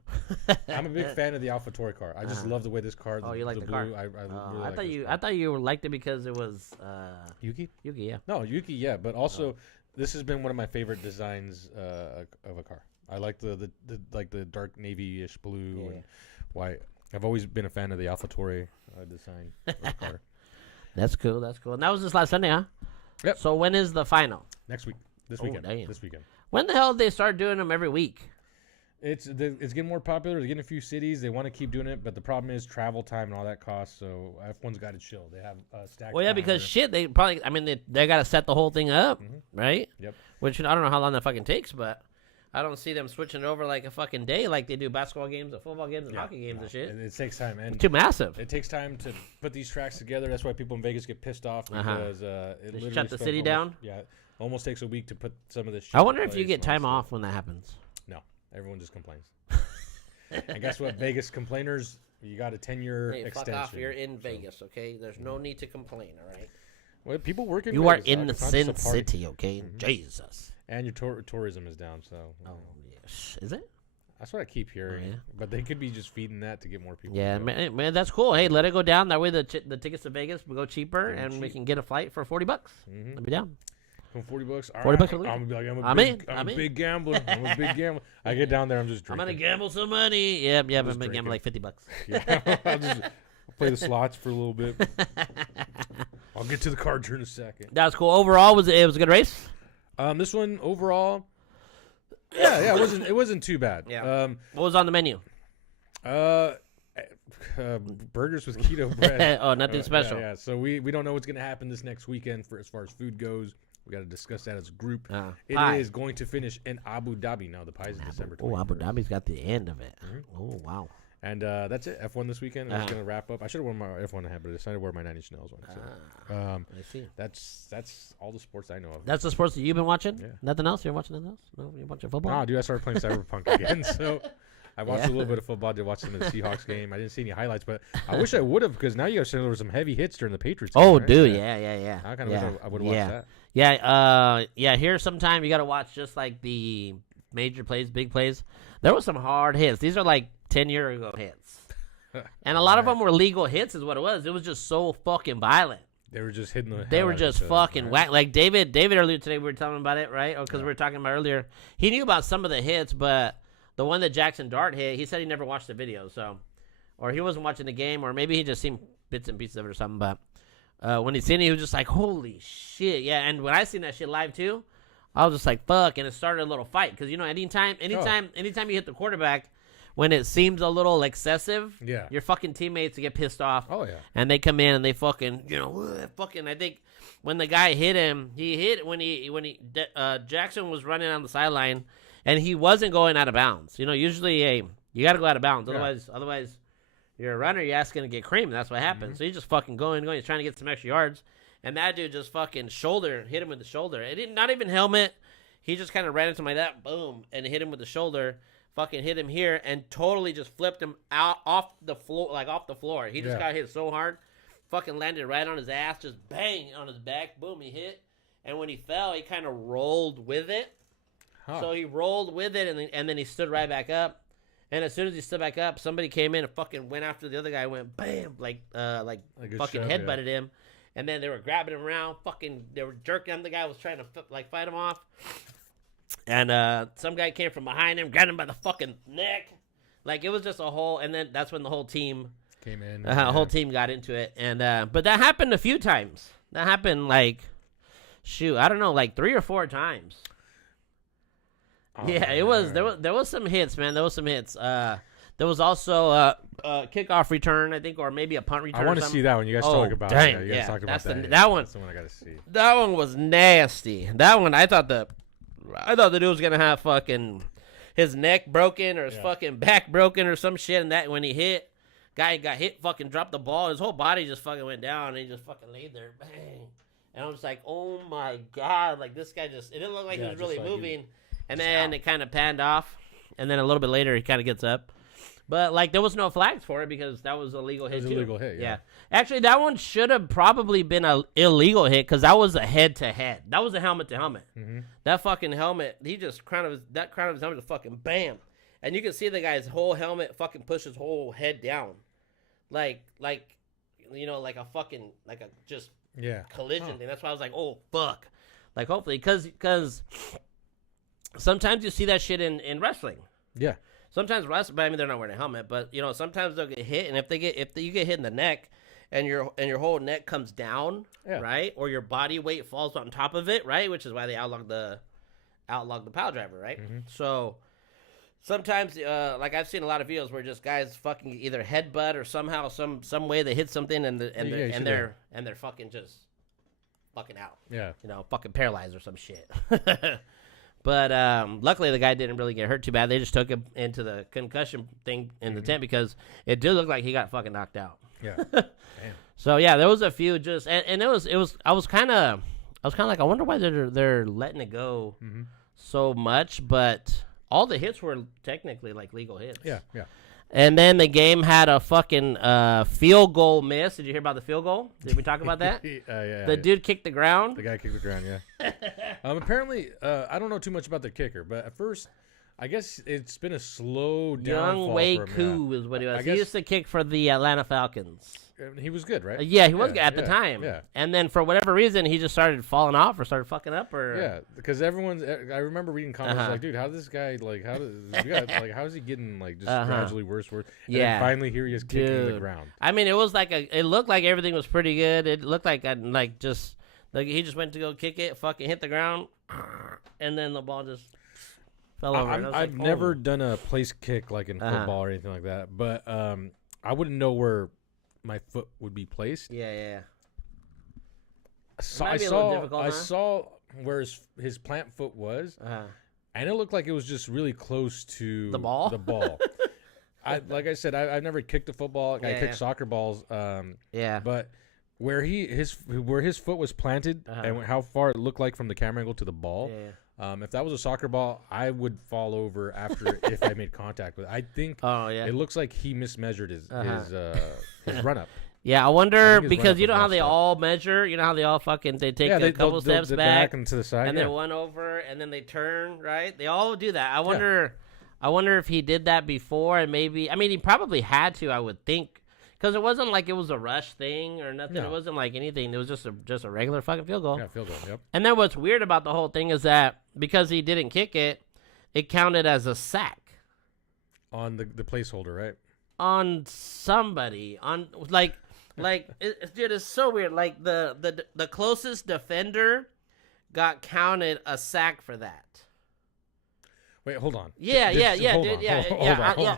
I'm a big fan of the AlphaTauri car. I just love the way this car. Oh, you like the car? blue, I really like this I thought you liked it because it was Yuki? Yuki. Yeah. No, Yuki, yeah, but also this has been one of my favorite designs of a car. I like the dark navy-ish blue and white. I've always been a fan of the AlphaTauri design of the car. That's cool. That's cool. And that was this last Sunday, huh? Yep. So when is the final? Next week. This Oh, weekend. damn. This weekend. When the hell did they start doing them every week? It's getting more popular. They're getting a few cities. They want to keep doing it, but the problem is travel time and all that costs. So F1's got to chill. They have stacked. Well, yeah, because shit, they probably. I mean, they got to set the whole thing up, right? Yep. Which I don't know how long that fucking takes, but I don't see them switching it over like a fucking day, like they do basketball games and football games and hockey games and shit. It takes time, and Too massive. it takes time to put these tracks together. That's why people in Vegas get pissed off because it literally shut the spends city almost- down? Yeah, almost takes a week to put some of this. Shit I wonder in if you place get and all time that off stuff. when that happens. No, everyone just complains. And guess what? Vegas complainers, you got a 10-year Hey, extension. fuck off! You're in Vegas, okay? There's no need to complain, all right? Well, people work in You are Vegas, in dog. the It's not Sin just a party. City, okay? Jesus. And your tourism is down, so Oh, yes. Is it? that's what I keep hearing. yeah. But they could be just feeding that to get more people. Yeah, to go. man, that's cool. Hey, let it go down. That way the tickets to Vegas will go cheaper, and we cheap. can get a flight for $40. Mhm. Let me down. From $40. All 40 bucks a I'm week. gonna be like, I'm I'm a in. big gambler. I'm a big gambler. I get down there, I'm just I'm drinking. gonna gamble some money. Yep, I'm just gonna gamble drinking. like $50. Yeah, I'll just play the slots for a little bit. I'll get to the card turn in a second. That was cool. Overall, it was a good race. This one overall, yeah, it wasn't too bad. Yeah. What was on the menu? Burgers with keto bread. Oh, nothing Yeah, special. Yeah, so we don't know what's gonna happen this next weekend for as far as food goes. We got to discuss that as a group. It Pie. is going to finish in Abu Dhabi now. The pie is December 21st. Oh, Abu Dhabi's got the end of it. Oh, wow. And that's it. F1 this weekend. I was gonna wrap up. I should have worn my F1 hat, but I decided to wear my 9 Inch Nails one. So, I see. that's all the sports I know of. That's the sports that you've been watching? Yeah. Nothing else? You're watching nothing else? No, you're watching football? Nah, dude, I started playing Cyberpunk again, so I watched a little bit of football. I did watch some of the Seahawks game. I didn't see any highlights, but I wish I would have because now you guys said there were some heavy hits during the Patriots game. Oh, right? dude, yeah. I kind of wish I would have watched that. Yeah, here sometime you got to watch just like the major plays, big plays. There was some hard hits. These are like 10-year ago hits. And a lot of them were legal hits is what it was. It was just so fucking violent. They were just hitting the. They hell were out of just each other, fucking right? whack. Like David earlier today, we were telling him about it, right? Because we were talking about earlier. He knew about some of the hits, but the one that Jackson Dart hit, he said he never watched the video. So, or he wasn't watching the game, or maybe he just seen bits and pieces of it or something. But when he seen it, he was just like, holy shit. Yeah, and when I seen that shit live too, I was just like, fuck. And it started a little fight. Because, you know, anytime you hit the quarterback, when it seems a little excessive, Yeah. your fucking teammates get pissed off. Oh, yeah. And they come in and they fucking, I think when the guy hit him, he hit when Jackson was running on the sideline and he wasn't going out of bounds. You know, usually you got to go out of bounds. Yeah. Otherwise you're a runner, you're asking to get creamed. That's what happens. So he's just fucking going. He's trying to get some extra yards. And that dude just fucking hit him with the shoulder. It didn't, not even helmet. He just kind of ran into him like that, boom, and hit him with the shoulder. Fucking hit him here and totally just flipped him out off the floor. He just got hit so hard, fucking landed right on his ass, just bang on his back, boom, he hit. And when he fell, he kind of rolled with it. Huh. So he rolled with it, and then he stood right back up. And as soon as he stood back up, somebody came in and fucking went after the other guy, went bam, like a fucking shove, headbutted him. And then they were grabbing him around, they were jerking him. The guy was trying to fight him off. And some guy came from behind him, grabbed him by the fucking neck. Like, it was just a whole, and then that's when the whole team Came in. whole team got into it. And but that happened a few times. That happened like, I don't know, like 3 or 4 times. Oh, Yeah, it was there was some hits, man. There was some hits. There was also a kickoff return, I think, or maybe a punt return. I want to see that one. You guys talk about dang, it. You guys talked about that. That one. That's the one I got to see. That one was nasty. That one, I thought the dude was gonna have fucking his neck broken or his fucking back broken or some shit. And that when he hit, guy got hit, fucking dropped the ball. His whole body just fucking went down, and he just fucking laid there, bang. And I was like, oh my god, like this guy just. It didn't look like he was really like moving. And then it kind of panned off, and then a little bit later he kind of gets up. But like there was no flags for it because that was a legal hit. It was too. a legal hit, yeah. Actually, that one should have probably been an illegal hit because that was a head-to-head. That was a helmet-to-helmet. Mm-hmm. That fucking helmet, that crown of his helmet was fucking bam. and you can see the guy's whole helmet fucking push his whole head down, like you know, like a fucking like a just collision thing. That's why I was like, oh fuck, like hopefully because sometimes you see that shit in wrestling. Yeah. Sometimes wrestling, but I mean they're not wearing a helmet, but you know sometimes they'll get hit, and if you get hit in the neck, and your whole neck comes down, right, or your body weight falls on top of it, right, which is why they outlawed the pile driver, right? Mm-hmm. So sometimes, like I've seen a lot of videos where just guys fucking either headbutt or somehow some way they hit something and they're fucking just fucking out, you know, fucking paralyzed or some shit. But luckily, the guy didn't really get hurt too bad. They just took him into the concussion thing in the tent because it did look like he got fucking knocked out. Yeah. Damn. So yeah, there was a few just, and it was. I was kind of like, I wonder why they're letting it go so much. But all the hits were technically like legal hits. Yeah. And then the game had a fucking field goal miss. Did you hear about the field goal? Did we talk about that? Yeah. The dude kicked the ground. The guy kicked the ground, yeah. Apparently, I don't know too much about the kicker, but at first, I guess it's been a slow downfall. Young Wei Koo is what he was. He used to kick for the Atlanta Falcons. He was good, right? Yeah, he was good at the time. Yeah. And then for whatever reason, he just started falling off or started fucking up. Yeah, because I remember reading comments like, dude, how does this guy, like, how is he getting, like, just gradually worse? And then finally here he is kicking the ground. I mean, it was like it looked like everything was pretty good. It looked like he just went to go kick it, fucking hit the ground, and then the ball just fell over. I've never done a place kick like in football or anything like that, but I wouldn't know where my foot would be placed. Yeah. I saw where his plant foot was, and it looked like it was just really close to the ball. Like I said, I've never kicked a football. I kicked soccer balls. But where his foot was planted and how far it looked like from the camera angle to the ball. If that was a soccer ball, I would fall over after if I made contact with it. I think it looks like he mismeasured his run up. Yeah, I wonder because you know how they all measure. You know how they all they take a couple steps back and to the side, and then one over, and then they turn right. They all do that. I wonder if he did that before, and maybe he probably had to. I would think. Because it wasn't like it was a rush thing or nothing. No. It wasn't like anything. It was just a regular fucking field goal. Yeah, field goal, yep. And then what's weird about the whole thing is that because he didn't kick it, it counted as a sack. On the placeholder, right? On somebody. On dude, it's so weird. Like the closest defender got counted a sack for that. Wait, hold on. Yeah,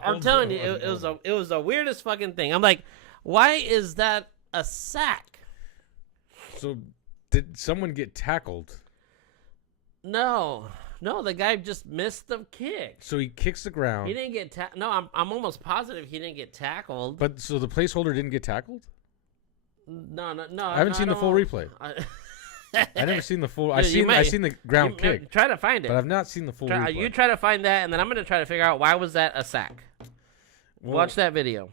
I'm telling you, it was the weirdest fucking thing. I'm like, why is that a sack? So, did someone get tackled? No, the guy just missed the kick. So he kicks the ground. He didn't get tackled. No, I'm almost positive he didn't get tackled. But so the placeholder didn't get tackled? No. I haven't seen the full replay. I never seen the full. I've seen the ground kick. Try to find it, but I've not seen the full. You try to find that, and then I'm gonna try to figure out why was that a sack. Watch that video.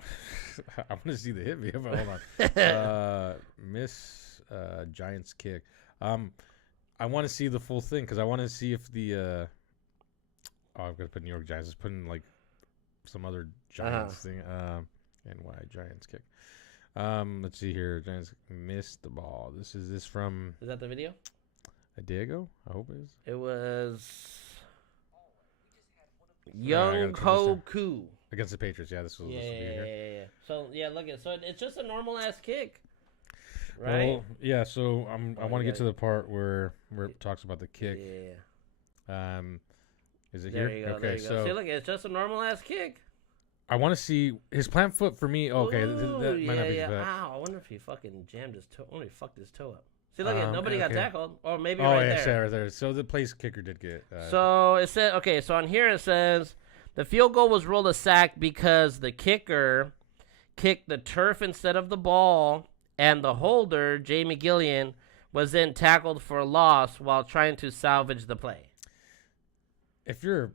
I want to see the hit video, but hold on. Miss Giants kick. I want to see the full thing because I want to see if the. I've got to put New York Giants. Let's put in like some other Giants thing. NY Giants kick. Let's see here. Giants missed the ball. Is this from? Is that the video? A day ago? I hope it is. It was Young Ho Koo against the Patriots. Yeah, this was. Yeah. So look at so it's just a normal ass kick, right? Well, yeah. So I want to get to the part where it talks about the kick. Yeah. Is it there here? You go, okay. So see, look, it's just a normal ass kick. I want to see his plant foot for me. Okay, that might not be bad. Ow, I wonder if he fucking jammed his toe. I wonder if he fucked his toe up. See, look, nobody got tackled. Or maybe right there. Right there. So the place kicker did get. So it said, okay, so on here it says, the field goal was ruled a sack because the kicker kicked the turf instead of the ball, and the holder, Jamie Gillian, was then tackled for a loss while trying to salvage the play. If you're,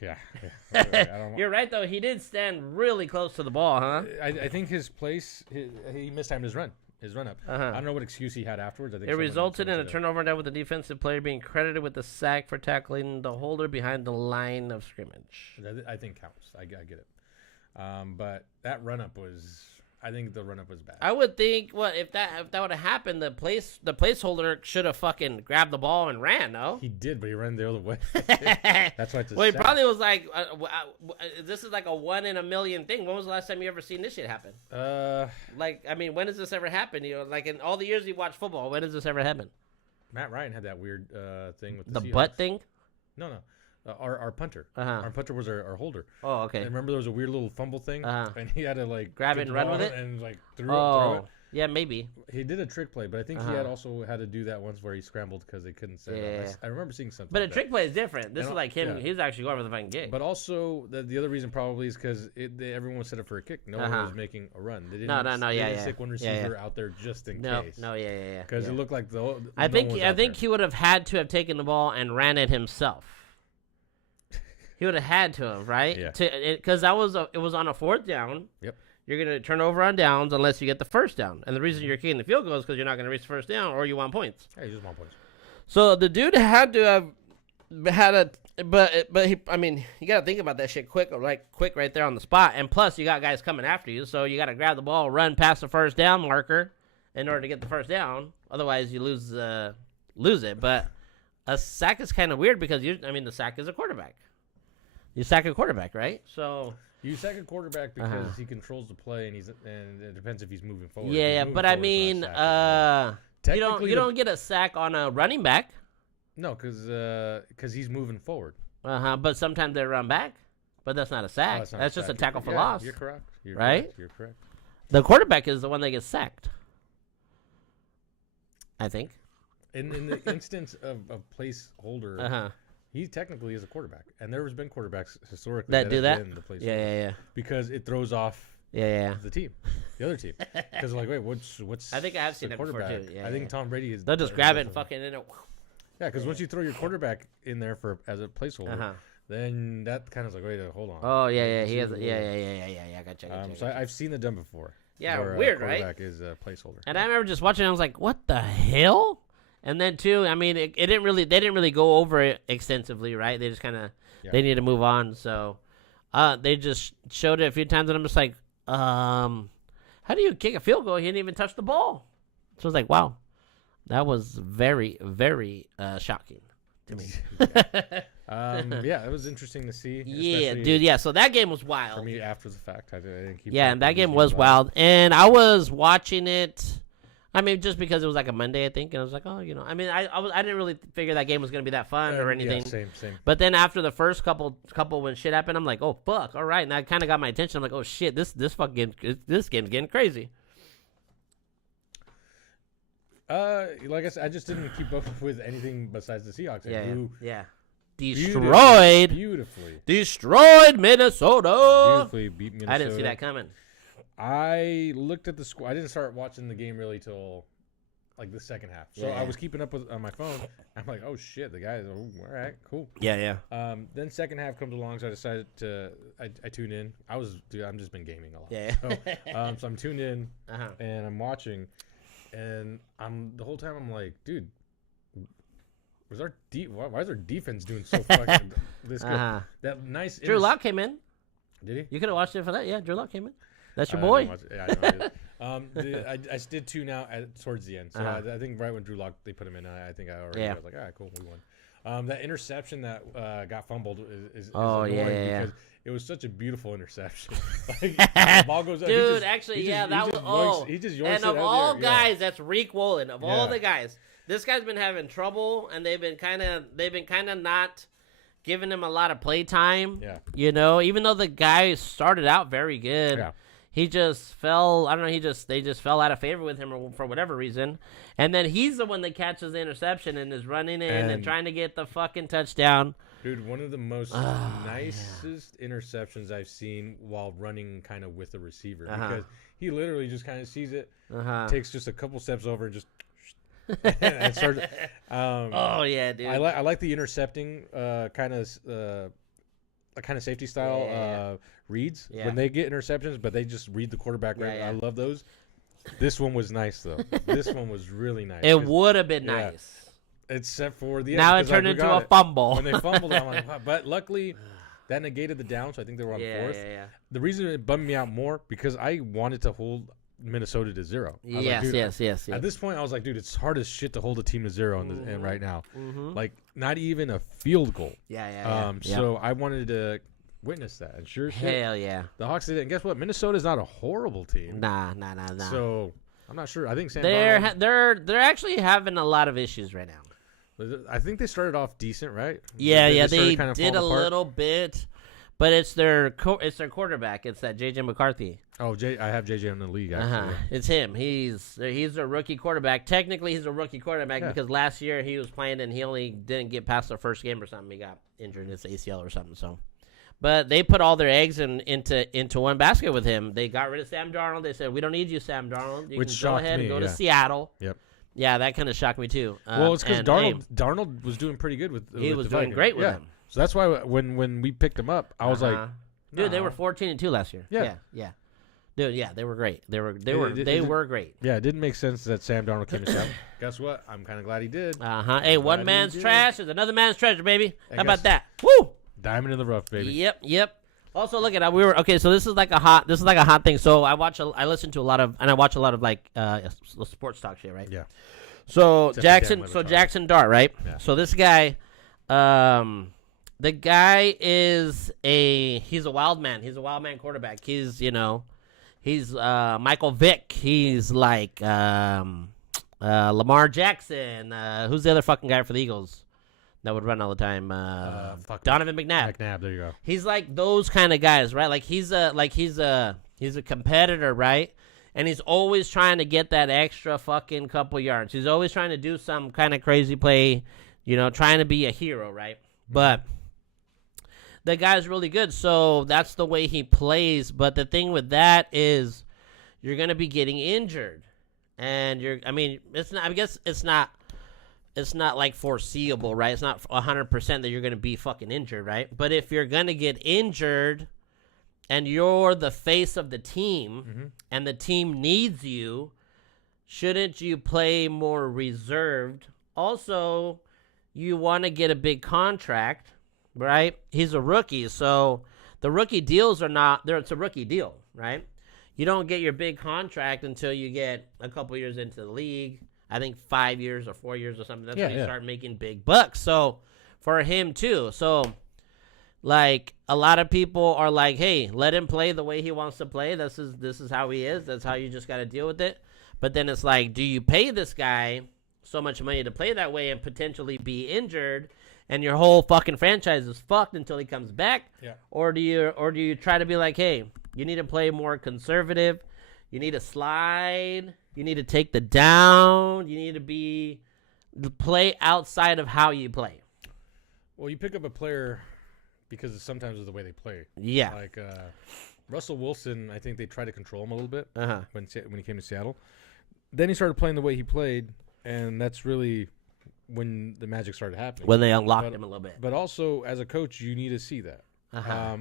You're right though. He did stand really close to the ball, huh? I think his place, he mistimed his run. His run up. Uh-huh. I don't know what excuse he had afterwards. I think It someone resulted in a told us turnover down with the defensive player being credited with the sack for tackling the holder behind the line of scrimmage. that. I think counts. I get it. But that run up was. I think the run up was bad. I would think, if that would have happened, the placeholder should have fucking grabbed the ball and ran. No, He did, but he ran the other way. That's why it's a well, he sack. probably was like, this is like a 1 in a million thing. When was the last time you ever seen this shit happen? Like, I mean, when has this ever happened? You know, like in all the years you watch football, when has this ever happened? Matt Ryan had that weird thing with The Seahawks. butt thing? No. Our punter. Uh-huh. Our punter was our holder. Oh, okay. And remember there was a weird little fumble thing, and he had to like Grab get it and the run ball with it? and like throw Oh, it. yeah, maybe. He did a trick play, but I think he had also had to do that once where he scrambled because they couldn't set it up. Yeah. I remember seeing something. But a like trick play is different. This And is like him. yeah. He's actually going for the fucking gig. that. But also the other reason probably is because everyone was set up for a kick. No one was making a run. They didn't. No, They yeah, didn't yeah. stick one Yeah, receiver out there just in case. Yeah. Because it looked like I think he would have had to have taken the ball and ran it himself. He would have had to have, right? Yeah. Because it was on a 4th down. Yep. You're gonna turn over on downs unless you get the first down, and the reason you're kicking the field goal is because you're not gonna reach the first down or you want points. Hey, he just want points. So the dude had to have had but he, I mean, you gotta think about that shit quick right there on the spot, and plus you got guys coming after you, so you gotta grab the ball, run past the first down marker in order to get the first down. Otherwise, you lose it. But a sack is kind of weird because the sack is a quarterback. You sack a quarterback, right? So You sack a quarterback because he controls the play, and it depends if he's moving forward. If he's yeah, moving but I forward, it's mean, not a sack. you Technically, don't get a sack on a running back. No, because he's moving forward. But sometimes they run back, but that's not a sack. That's not That's just a sack. tackle for Yeah, loss. You're correct. Right? You're correct. The quarterback is the one that gets sacked, I think. In the instance of placeholder, he technically is a quarterback, and there has been quarterbacks historically That do have that? been the placeholder. Yeah. Because it throws off Yeah. the other team. Because like, wait, what's? I think I have seen the that before, quarterback? too. Yeah, I think yeah. Tom Brady is. They'll just grab it and fucking in it. Yeah, because once you throw your quarterback in there as a placeholder, then that kind of like, wait, hold on. Oh yeah. He has. Receiver Yeah. Gotcha. So I've seen it done before. Yeah, where weird, a right? quarterback is a placeholder. And I remember just watching it, I was like, what the hell? And then too, I mean, they didn't really go over it extensively, right? They just kind of they need to move on. So they just showed it a few times, and I'm just like, how do you kick a field goal? He didn't even touch the ball. So I was like, wow, that was very, very shocking to me. Yeah, it was interesting to see. Yeah, especially dude. Yeah, so that game was wild. For me, after the fact, I didn't keep. Yeah, track and of that these game was games wild. And I was watching it. I mean, just because it was like a Monday, I think, and I was like, oh, I mean, I didn't really figure that game was gonna be that fun or anything. Yeah, same. But then after the first couple when shit happened, I'm like, oh fuck, all right, and that kind of got my attention. I'm like, oh shit, this game's getting crazy. Like I said, I just didn't keep up with anything besides the Seahawks. Yeah. Beautifully Destroyed Minnesota. beat Minnesota. I didn't see that coming. I looked at the score. I didn't start watching the game really till like the second half. So I was keeping up with on my phone. I'm like, oh shit, the guys. Oh, all right, cool. Yeah. Then second half comes along, so I decided to. I tuned in. I'm just been gaming a lot. Yeah. So I'm tuned in and I'm watching, and the whole time I'm like, dude, why is our defense doing so fucking this good? That nice. Drew Lock came in. Did he? You could have watched it for that. Yeah, Drew Lock came in. That's your I boy. didn't watch it. Yeah, I know. I did tune out towards the end. So I think right when Drew Lock they put him in, I think I already was like, all right, cool, we won. That interception that got fumbled is annoying because it was such a beautiful interception. Like, the ball goes up. Dude, he just yoinks it and of out all there. guys, that's Reek Woolen. Of all the guys, this guy's been having trouble, and they've been kind of not giving him a lot of play time. Yeah. You know, even though the guy started out very good. Yeah. He just fell. I don't know. They just fell out of favor with him for whatever reason, and then he's the one that catches the interception and is running in and trying to get the fucking touchdown. Dude, one of the most nicest interceptions I've seen while running kind of with a receiver because he literally just kind of sees it, takes just a couple steps over and just and starts. Oh yeah, dude. I like the intercepting kind of safety style reads when they get interceptions, but they just read the quarterback right. I love those. This one was nice though. This one was really nice. It would have been yeah. nice. Except for the Now end, it 'cause I turned into forgot a it. fumble. When they fumbled, I'm like, wow. But luckily, that negated the down, so I think they were on yeah, fourth. yeah. The reason it bummed me out more because I wanted to hold Minnesota to 0. I was like, Yes, dude, yes. At this point, I was like, dude, it's hard as shit to hold a team to 0 and right now. Mm-hmm. Like, not even a field goal. Yeah. So I wanted to witness that. And sure as shit, Hell yeah. the Hawks did it. And guess what? Minnesota's not a horrible team. Nah. So I'm not sure. I think Sam They're Darnold, they're actually having a lot of issues right now. I think they started off decent, right? Yeah, they started kind of did a falling apart. little bit, but it's their quarterback. It's that JJ McCarthy. Oh, I have JJ in the league. Actually. It's him. He's a rookie quarterback. Technically, he's a rookie quarterback because last year he was playing and he only didn't get past the first game or something. He got injured in his ACL or something. So, but they put all their eggs into one basket with him. They got rid of Sam Darnold. They said, "We don't need you, Sam Darnold. You Which can go shocked ahead me, and go to yeah. Seattle." Yep. Yeah, that kind of shocked me too. Well, it's because and, Darnold was doing pretty good with. He with was the doing Vikings. great with yeah. them. So that's why when we picked him up, I was like, dude, they no. were 14-2 last year. Yeah. Yeah. Dude, yeah, they were great. They were it- great. Yeah, it didn't make sense that Sam Darnold came to Seattle. Guess what? I'm kind of glad he did. Hey, glad one he man's did. trash is another man's treasure, baby. I How about guess- that? Woo! Diamond in the rough, baby. Yep. Also, look at that. We were okay. So this is like a hot thing. So I listen to a lot of, and I watch a lot of like sports talk shit, right? Yeah. So Except for Dan Le Batard. Jackson Dart, right? Yeah. So this guy, the guy is he's a wild man. He's a wild man quarterback. He's Michael Vick. He's like Lamar Jackson. Who's the other fucking guy for the Eagles that would run all the time? Donovan McNabb. McNabb, there you go. He's like those kind of guys, right? Like he's a competitor, right? And he's always trying to get that extra fucking couple yards. He's always trying to do some kind of crazy play, trying to be a hero, right? But the guy's really good, so that's the way he plays. But the thing with that is you're going to be getting injured. And it's not like foreseeable, right? It's not 100% that you're going to be fucking injured, right? But if you're going to get injured and you're the face of the team and the team needs you, shouldn't you play more reserved? Also, you want to get a big contract, right? He's a rookie, so the rookie deals it's a rookie deal, right? You don't get your big contract until you get a couple years into the league. I think 5 years or 4 years or something. That's when you start making big bucks. So for him too. So like a lot of people are like, hey, let him play the way he wants to play. This is how he is. That's how you just got to deal with it. But then it's like, do you pay this guy so much money to play that way and potentially be injured, and your whole fucking franchise is fucked until he comes back? Yeah. Or do you try to be like, hey, you need to play more conservative. You need to slide. You need to take the down. You need to play outside of how you play. Well, you pick up a player because sometimes of the way they play. Yeah. Like Russell Wilson, I think they tried to control him a little bit when he came to Seattle. Then he started playing the way he played, and that's really when the magic started happening. When they unlocked him a little bit. But also, as a coach, you need to see that. Uh-huh.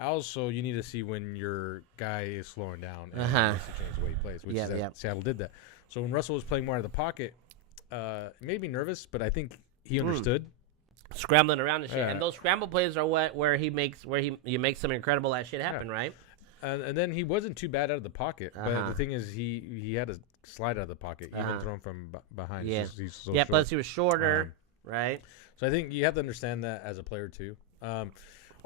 Also, you need to see when your guy is slowing down and needs to change the way he plays, which is that Seattle did that. So when Russell was playing more out of the pocket, it made me nervous, but I think he understood. Scrambling around and shit. Yeah. And those scramble plays are where you make some incredible ass shit happen, right? And then he wasn't too bad out of the pocket. But the thing is, he had to slide out of the pocket, even thrown from behind. Yeah. He's so yeah, short. plus he was shorter, right? So I think you have to understand that as a player, too.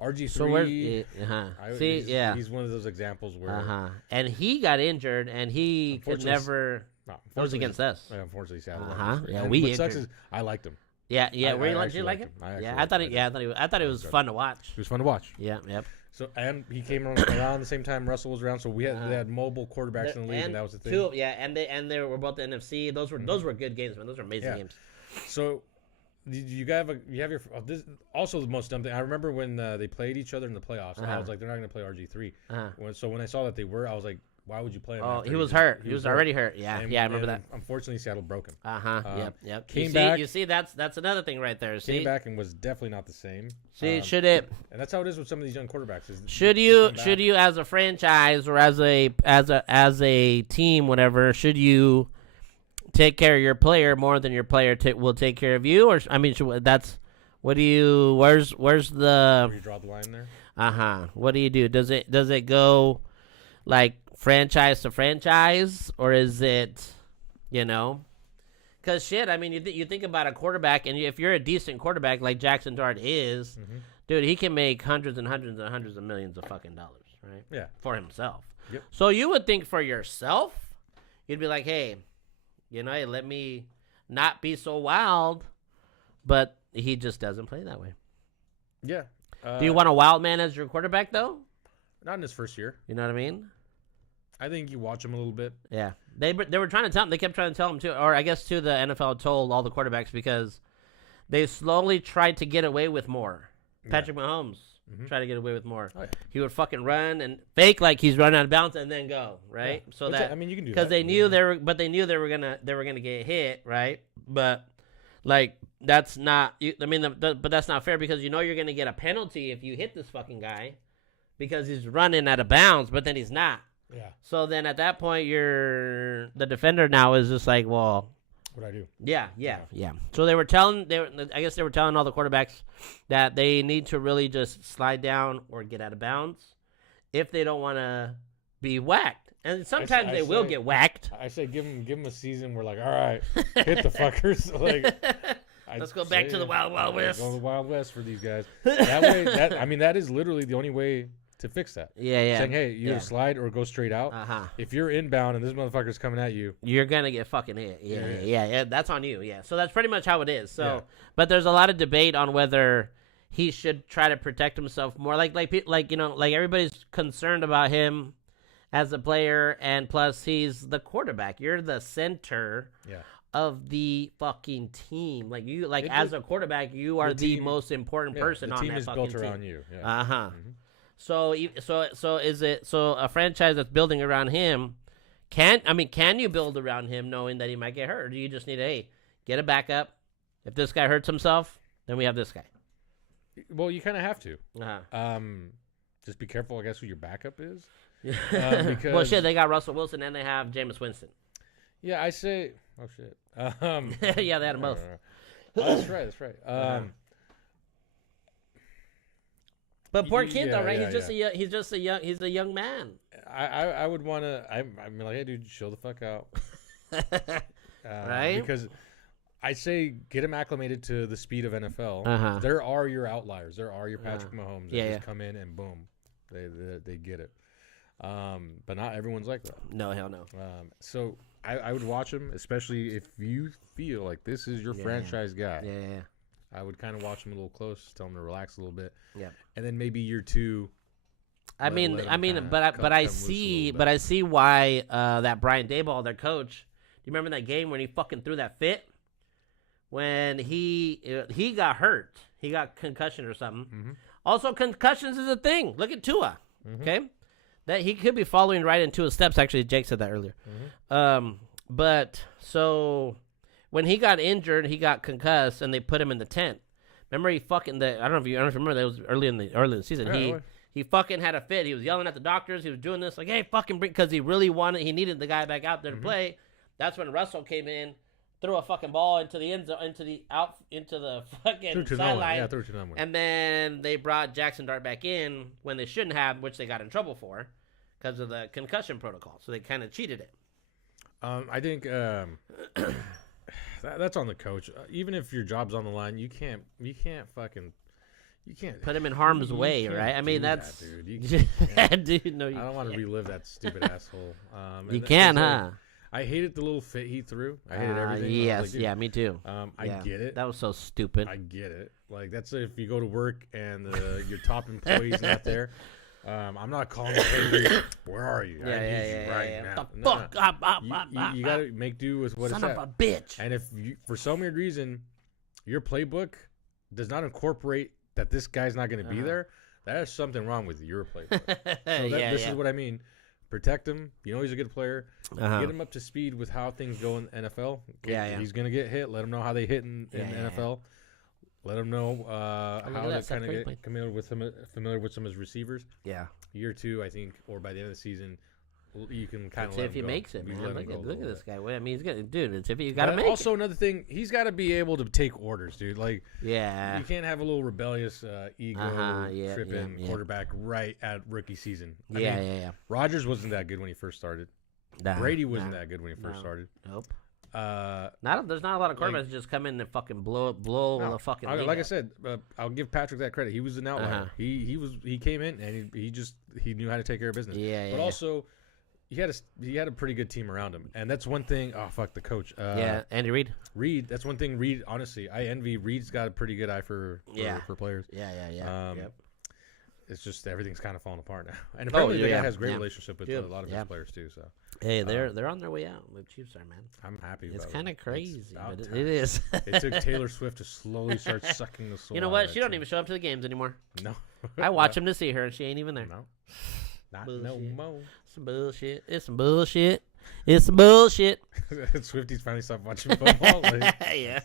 RG3, So where? he's one of those examples where... And he got injured, and he could never... No, That was against us. Yeah, unfortunately, Seattle. Yeah, And we what sucks injured. is I liked him. Yeah. I Did you actually like liked it? him. I Yeah, actually I thought liked I thought it was fun to watch. It was fun to watch. Yeah, yep. So and he came around the same time Russell was around. So they had mobile quarterbacks in the league, and that was the thing. And they were both the NFC. Those were good games, man. Those were amazing games. So you have your this also the most dumb thing. I remember when they played each other in the playoffs, and I was like, they're not going to play RG3. So when I saw that they were, I was like, why would you play him? Oh, after he was just- hurt. He was already hurt. Yeah, And- yeah, I remember and that. Unfortunately, Seattle broke him. Yep. came back- You see, that's another thing right there. Came See, back and was definitely not the same. see, should it? And that's how it is with some of these young quarterbacks. Is Should they you come back. should you as a franchise or as a team, whatever, should you take care of your player more than your player will take care of you? Or I mean, that's what do you? Where's Where the? you draw the line there? What do you do? Does it go like franchise to franchise, or is it, you know? Because shit, I mean, you think about a quarterback, and if you're a decent quarterback like Jackson Dart is, dude, he can make hundreds and hundreds and hundreds of millions of fucking dollars, right? Yeah. For himself. Yep. So you would think for yourself, you'd be like, hey, hey, let me not be so wild, but he just doesn't play that way. Yeah. Do you want a wild man as your quarterback, though? Not in his first year. You know what I mean? I think you watch him a little bit. Yeah. They were trying to tell him. They kept trying to tell him, too. Or I guess, too, the NFL told all the quarterbacks because they slowly tried to get away with more. Patrick Mahomes tried to get away with more. Oh, yeah. He would fucking run and fake like he's running out of bounds and then go, right? Yeah. So Which, that, I mean, you can do because that. they knew they were gonna get hit, right? But like that's not. But that's not fair because you're gonna get a penalty if you hit this fucking guy because he's running out of bounds, but then he's not. Yeah. So then at that point, the defender now is just like, well, What I do? yeah. So I guess they were telling all the quarterbacks that they need to really just slide down or get out of bounds if they don't want to be whacked. And sometimes I they will say- get whacked. I say give him a season. We're like, all right, hit the fuckers. Like, Let's go back to the Wild Wild West. Go to the Wild West for these guys. That way, that is literally the only way to fix that. Yeah. Saying, hey, you Yeah. either slide or go straight out. If you're inbound and this motherfucker's coming at you, You're gonna get fucking hit. Yeah. That's on you. Yeah. So that's pretty much how it is. So, Yeah. but there's a lot of debate on whether he should try to protect himself more. Like everybody's concerned about him as a player, and plus he's the quarterback. You're the center yeah, of the fucking team. Like you, It- as a quarterback, you are the team- most important person the on team that is fucking built team. around you. Yeah. So is it a franchise that's building around him? Can you build around him knowing that he might get hurt, or do you just need to get a backup? If this guy hurts himself, then we have this guy. Well, you kind of have to. Uh-huh. Just be careful, I guess, who your backup is. Well, because- shit, they got Russell Wilson and they have Jameis Winston. Yeah, I say. Oh shit. Yeah, they had them both. Oh, that's right. But poor kid though, right? yeah, He's a young man. I would want to. I'm like, hey, dude, chill the fuck out. Right? Because I say get him acclimated to the speed of NFL. Uh-huh. There are your outliers. There are your Patrick Mahomes that Yeah, just yeah. come in and boom, they get it. But not everyone's like that. No, hell no. So I would watch him, especially if you feel like this is your franchise guy. Yeah. I would kind of watch him a little close, tell him to relax a little bit. Yeah. And then maybe year two. I mean, let him kinda but I come loose a see, little but bit. I see why that Brian Daboll, their coach. Do you remember that game when he fucking threw that fit? When he got hurt, he got concussion or something. Mm-hmm. Also, concussions is a thing. Look at Tua. Okay, that he could be following right in Tua's steps. Actually, Jake said that earlier. But so when he got injured, he got concussed, and they put him in the tent. Remember, I don't know if you remember that was early in the season. Yeah, He fucking had a fit. He was yelling at the doctors. He was doing this like, hey, fucking bring, because he needed the guy back out there to play. That's when Russell came in, threw a fucking ball into the end zone, into the fucking sideline. Yeah, threw to no one. And then they brought Jackson Dart back in when they shouldn't have, which they got in trouble for because of the concussion protocol. So they kind of cheated it. I think that's on the coach. Even if your job's on the line, you can't Put him in harm's you way, can't right? I mean, do that, that's dude. You can't. dude. No, you I don't want to can't. relive that stupid asshole. You can, huh? I hated the little fit he threw. I hated everything. I was Yes, like, dude, yeah, me too. I Yeah. get it. That was so stupid. I get it. Like that's if you go to work and your top employee's not there. I'm not calling you. Hey, where are you? I need you right now. The No, fuck? you got to make do with what Son it's of at. a bitch. And if you, for some weird reason, your playbook does not incorporate that this guy's not going to be there, there's something wrong with your playbook. So this is what I mean. protect him. You know he's a good player. Uh-huh. Get him up to speed with how things go in NFL. Yeah. He's gonna get hit. Let him know how they hit in Yeah. NFL. Let him know look how at that, to Seth kind of Curry get playing. familiar with some of his receivers. Yeah. Year 2, I think, or by the end of the season, you can kind of Let's see let if him he go. makes it, You man. let him Look go a at little this bit. guy. Well, I mean, he's good, dude. It's if he's got to But make also another thing, he's got to be able to take orders, dude. Like it. Yeah. you can't have a little rebellious ego Yeah, tripping yeah. quarterback right at rookie season. I Yeah, mean, yeah. Rodgers wasn't that good when he first started. Nah, Brady wasn't nah. that good when he first No. started. Nope. Uh, There's not a lot of Like- quarterbacks that just come in and fucking blow no, the fucking. like league I up. said, I'll give Patrick that credit. He was an outlier. Uh-huh. He came in and he knew how to take care of business. Yeah, But yeah. also, he had a pretty good team around him, and that's one thing. Oh fuck, the coach. Yeah, Andy Reid. Reed. That's one thing. Reed. Honestly, I envy. Reed's got a pretty good eye for players. Yeah. Yep. It's just everything's kind of falling apart now, and apparently the yeah, guy has great yeah. relationship with Dude, a lot of yeah. his players too. So Hey, they're on their way out. The Chiefs are, man. I'm happy. It's about it. kind of It's crazy, about but time. it is. It took Taylor Swift to slowly start sucking the soul. You know out what? of She that don't team. even show up to the games anymore. No. I watch them to see her, and she ain't even there. No. Not no Bullshit. more. Some bullshit. It's some bullshit. It's some bullshit. Swifties finally stopped watching football. Like, Yeah.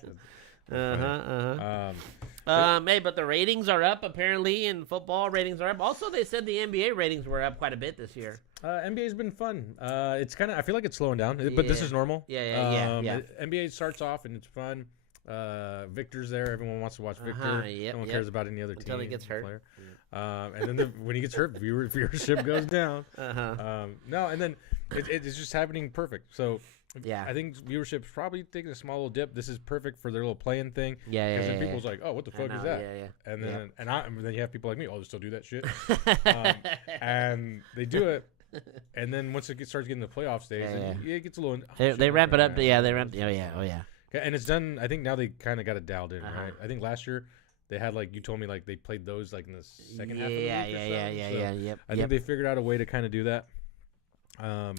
funny. Hey, but the ratings are up apparently in football. Ratings are up. Also, they said the NBA ratings were up quite a bit this year. NBA's been fun. It's kind of. I feel like it's slowing down, but this Yeah. is normal. Yeah. NBA starts off and it's fun. Victor's there. Everyone wants to watch Victor. Yep, no one yep. cares about any other team Until he gets hurt. player. And then when he gets hurt, viewership goes down. No, and then it's just happening perfect. So Yeah. I think viewership's probably taking a small little dip. This is perfect for their little playing thing. Yeah. Because then people's like, oh, what the I fuck know, is that? yeah. And then Yep. and then you have people like me, oh, they still do that shit. And they do it. And then once it starts getting the playoff stage, it gets a little. They ramp it up. They ramp. Oh yeah. Okay, and it's done. I think now they kind of got it dialed in, Uh-huh. right? I think last year they had you told me they played those in the second half of the week. Yeah. or so. So Yep. I think they figured out a way to kind of do that.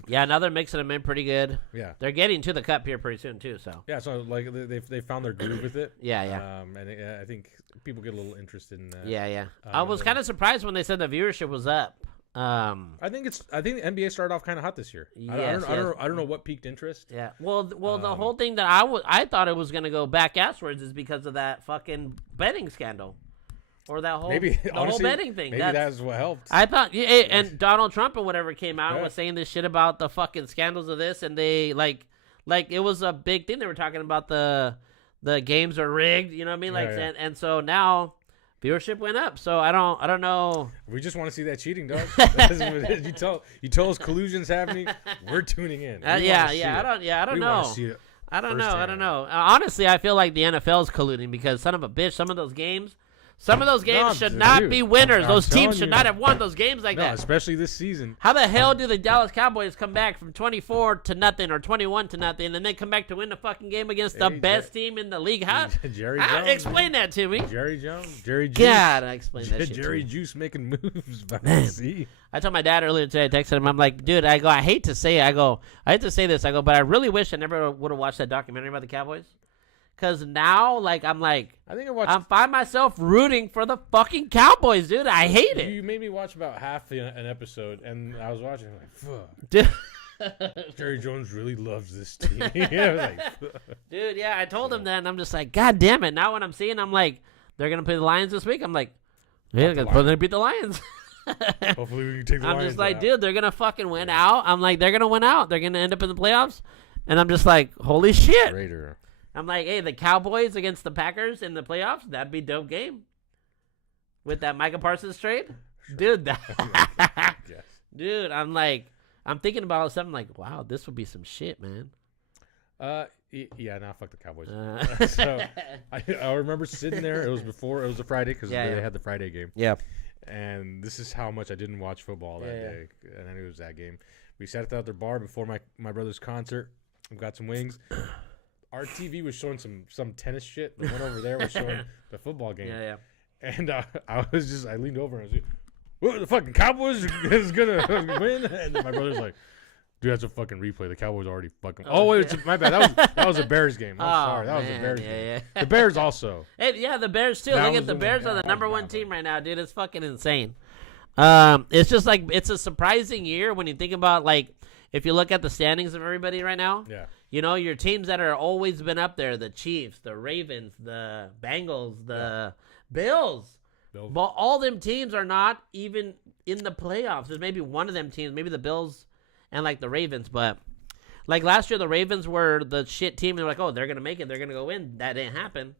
Yeah, now they're mixing them in pretty good. Yeah. They're getting to the cup here pretty soon too. So Yeah. So they found their groove with it. yeah. And I think people get a little interested in that. Yeah. I was and kind of surprised when they said the viewership was up. I think the NBA started off kind of hot this year. I don't know what piqued interest. Yeah. Well, the whole thing that I thought it was gonna go back asswards is because of that fucking betting scandal, or that whole Maybe the honestly, whole betting thing. Maybe that's what helped. I thought, and Donald Trump or whatever came out and Yeah. was saying this shit about the fucking scandals of this, and they like it was a big thing. They were talking about the games are rigged. You know what I mean? Yeah. And so now viewership went up. So I don't know. We just want to see that cheating, dog. That's what it is. You tell us collusion's happening, we're tuning in. We wanna see it. I don't We know. wanna see it I don't firsthand. know. Honestly, I feel like the NFL's colluding because son of a bitch, some of those games should not dude, be winners. I'm Those teams telling should you. not have won those games like No, that. especially this season. How the hell do the Dallas Cowboys come back from 24-0 or 21-0 and then come back to win the fucking game against the Hey, best team in the league? How? Jerry Jones. Explain that to me. Jerry Jones. Jerry Juice. God, explain that shit. Jerry to me. Juice making moves. Man. See? I told my dad earlier today. I texted him. I'm like, dude, I hate to say this. But I really wish I never would have watched that documentary about the Cowboys. Because now, I'm like, I think I watched. I find myself rooting for the fucking Cowboys, dude. I hate it. You made me watch about half an episode, and I was watching like, fuck. Dude, Jerry Jones really loves this team. I was like, fuck. dude, yeah, I told him that, and I'm just like, God damn it. Now when I'm seeing, I'm like, they're going to play the Lions this week. I'm like, yeah, they're going to beat the Lions. Hopefully we can take the I'm Lions just like, out. dude, they're going to fucking win out. I'm like, they're going to win out. They're going to end up in the playoffs. And I'm just like, holy shit. Raider. I'm like, hey, the Cowboys against the Packers in the playoffs, that'd be a dope game. With that Micah Parsons trade? Dude, Yes. dude, I'm thinking about something like, wow, this would be some shit, man. Yeah, now fuck the Cowboys. So, I remember sitting there. It was a Friday because Yeah, they yeah. had the Friday game. yeah. And this is how much I didn't watch football that Yeah, yeah. day. And I knew it was that game. We sat at the other bar before my brother's concert. We got some wings. Our TV was showing some tennis shit. The one over there was showing the football game. Yeah, yeah. And I leaned over and I was like, what, the fucking Cowboys is going to win? And my brother's like, dude, that's a fucking replay. The Cowboys already fucking. Oh, wait, shit. my bad. That was a Bears game. I'm sorry. That was a man, Bears yeah, game. yeah. The Bears also. Hey, yeah, the Bears too. That Look was at the the Bears one- are the yeah, number that one was team like- right now, dude. It's fucking insane. It's just like it's a surprising year when you think about like if you look at the standings of everybody right now. Yeah. You know, your teams that are always been up there, the Chiefs, the Ravens, the Bengals, the Bills. But all them teams are not even in the playoffs. There's maybe one of them teams, maybe the Bills and like the Ravens. But like last year, the Ravens were the shit team. They're like, oh, they're going to make it. They're going to go in. That didn't happen.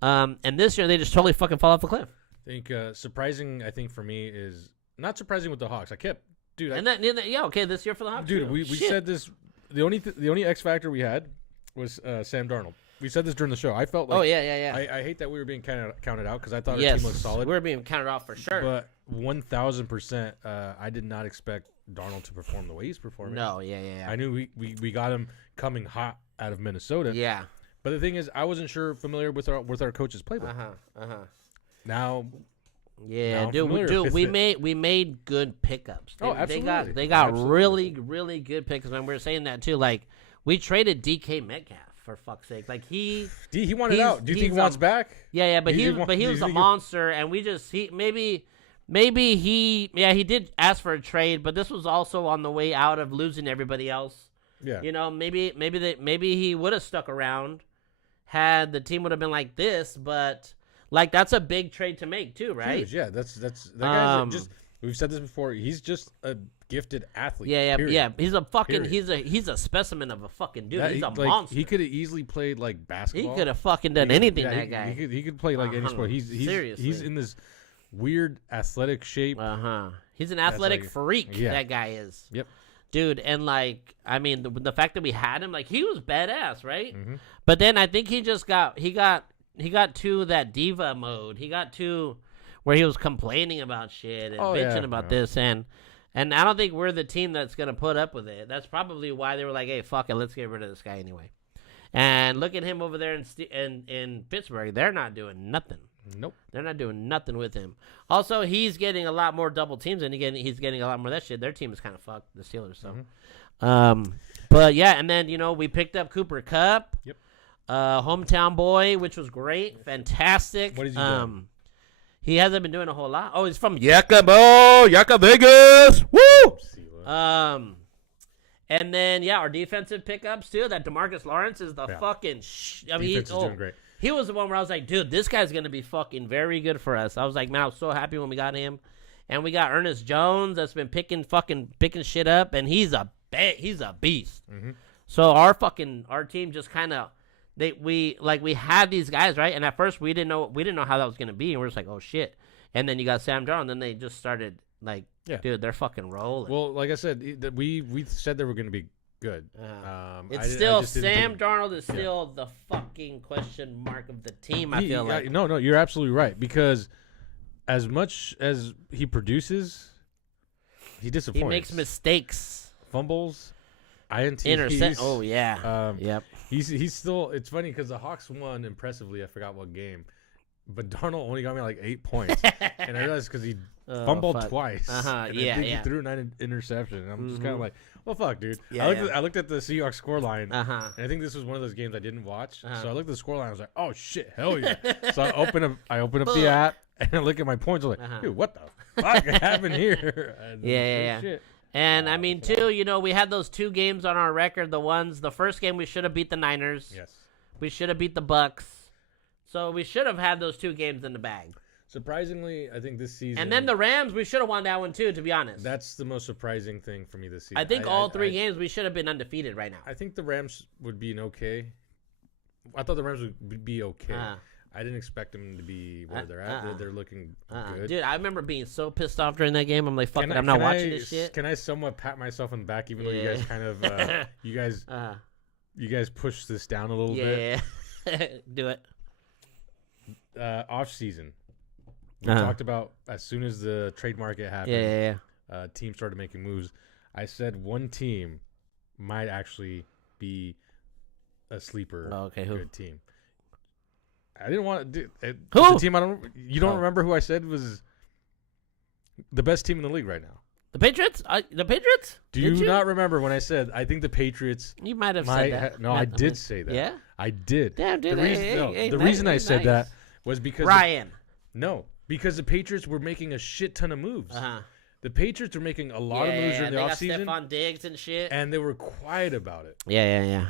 And this year, they just totally fucking fall off the cliff. I think surprising, I think for me is not surprising with the Hawks. I kept, dude. This year for the Hawks. Dude, too. we said this. The only X factor we had was Sam Darnold. We said this during the show. I felt like I hate that we were being counted out because I thought our team looked solid. We were being counted off for sure. But 1,000%, I did not expect Darnold to perform the way he's performing. No, yeah. I knew we got him coming hot out of Minnesota. Yeah. But the thing is, I wasn't familiar with our coach's playbook. Now. Yeah, dude, we made good pickups. Absolutely. They got really, really good pickups. And we were saying that too. Like we traded DK Metcalf for fuck's sake. Like he wanted out. Do you think he wants back? Yeah, but he was a monster, and we just maybe he did ask for a trade, but this was also on the way out of losing everybody else. Yeah, you know, maybe he would have stuck around had the team would have been like this, but. Like that's a big trade to make too, right? Huge, yeah, that's that guy's just. We've said this before. He's just a gifted athlete. Yeah. He's a fucking. He's a specimen of a fucking dude. He's a monster. He could have easily played like basketball. He could have fucking done anything. That guy. He could play like any sport. He's in this weird athletic shape. He's an athletic freak. Yeah. That guy is. Yep. Dude, and like I mean the fact that we had him, like he was badass, right? Mm-hmm. But then I think he got to that diva mode. He got to where he was complaining about shit and bitching about this. And I don't think we're the team that's going to put up with it. That's probably why they were like, hey, fuck it. Let's get rid of this guy anyway. And look at him over there in Pittsburgh. They're not doing nothing. Nope. They're not doing nothing with him. Also, he's getting a lot more double teams. And again, he's getting a lot more of that shit. Their team is kind of fucked, the Steelers. So, but yeah. And then, you know, we picked up Cooper Kupp. Yep. Hometown boy, which was great, fantastic. What is he doing? He hasn't been doing a whole lot. Oh, he's from Yucca Vegas. Woo! And then our defensive pickups too. That DeMarcus Lawrence is the fucking. I mean, defense is doing great. He was the one where I was like, dude, this guy's gonna be fucking very good for us. I was like, man, I was so happy when we got him, and we got Ernest Jones that's been picking shit up, and he's a beast. Mm-hmm. So our team just kind of. We had these guys, right? And at first we didn't know how that was gonna be, and we're just like, oh shit. And then you got Sam Darnold, and then they just started like, dude, they're fucking rolling. Well, like I said, we said they were gonna be good. It's still Sam Darnold is still the fucking question mark of the team. I feel like no, you're absolutely right, because as much as he produces, he disappoints. He makes mistakes, fumbles, INTs. Intercept. Oh yeah. Yep. He's still. It's funny because the Hawks won impressively. I forgot what game, but Darnold only got me like 8 points, and I realized because he fumbled twice. I think he threw 9 interceptions. And I'm just kind of like, well, fuck, dude. Yeah, I looked at the Seahawks scoreline, and I think this was one of those games I didn't watch. So I looked at the scoreline. I was like, oh shit, hell yeah! So I open up the app and I look at my points. I'm like, dude, what the fuck happened here? Yeah. Shit. And I mean, too, you know, we had those 2 games on our record. The first game we should have beat the Niners. Yes. We should have beat the Bucks. So we should have had those 2 games in the bag. Surprisingly, I think this season. And then the Rams, we should have won that one too, to be honest. That's the most surprising thing for me this season. I think all 3 games we should have been undefeated right now. I think the Rams would be okay. I thought the Rams would be okay. I didn't expect them to be where they're at. They're looking good. Dude, I remember being so pissed off during that game. I'm like, fuck it, I'm not watching this shit. Can I somewhat pat myself on the back, even though you guys kind of, you guys pushed this down a little bit? Yeah, do it. Off season, we talked about as soon as the trade market happened. Teams started making moves. I said one team might actually be a sleeper. Good team. I didn't want to do it. Who? The team you don't remember who I said was the best team in the league right now? The Patriots? The Patriots? Do you not remember when I said I think the Patriots? You might have said that. No, I did say that. Yeah? I did. Damn, dude. The reason I said that was because Ryan. No. Because the Patriots were making a shit ton of moves. Uh-huh. The Patriots were making a lot of moves during the they got offseason, Stephon Diggs and shit. and they were quiet about it. Yeah.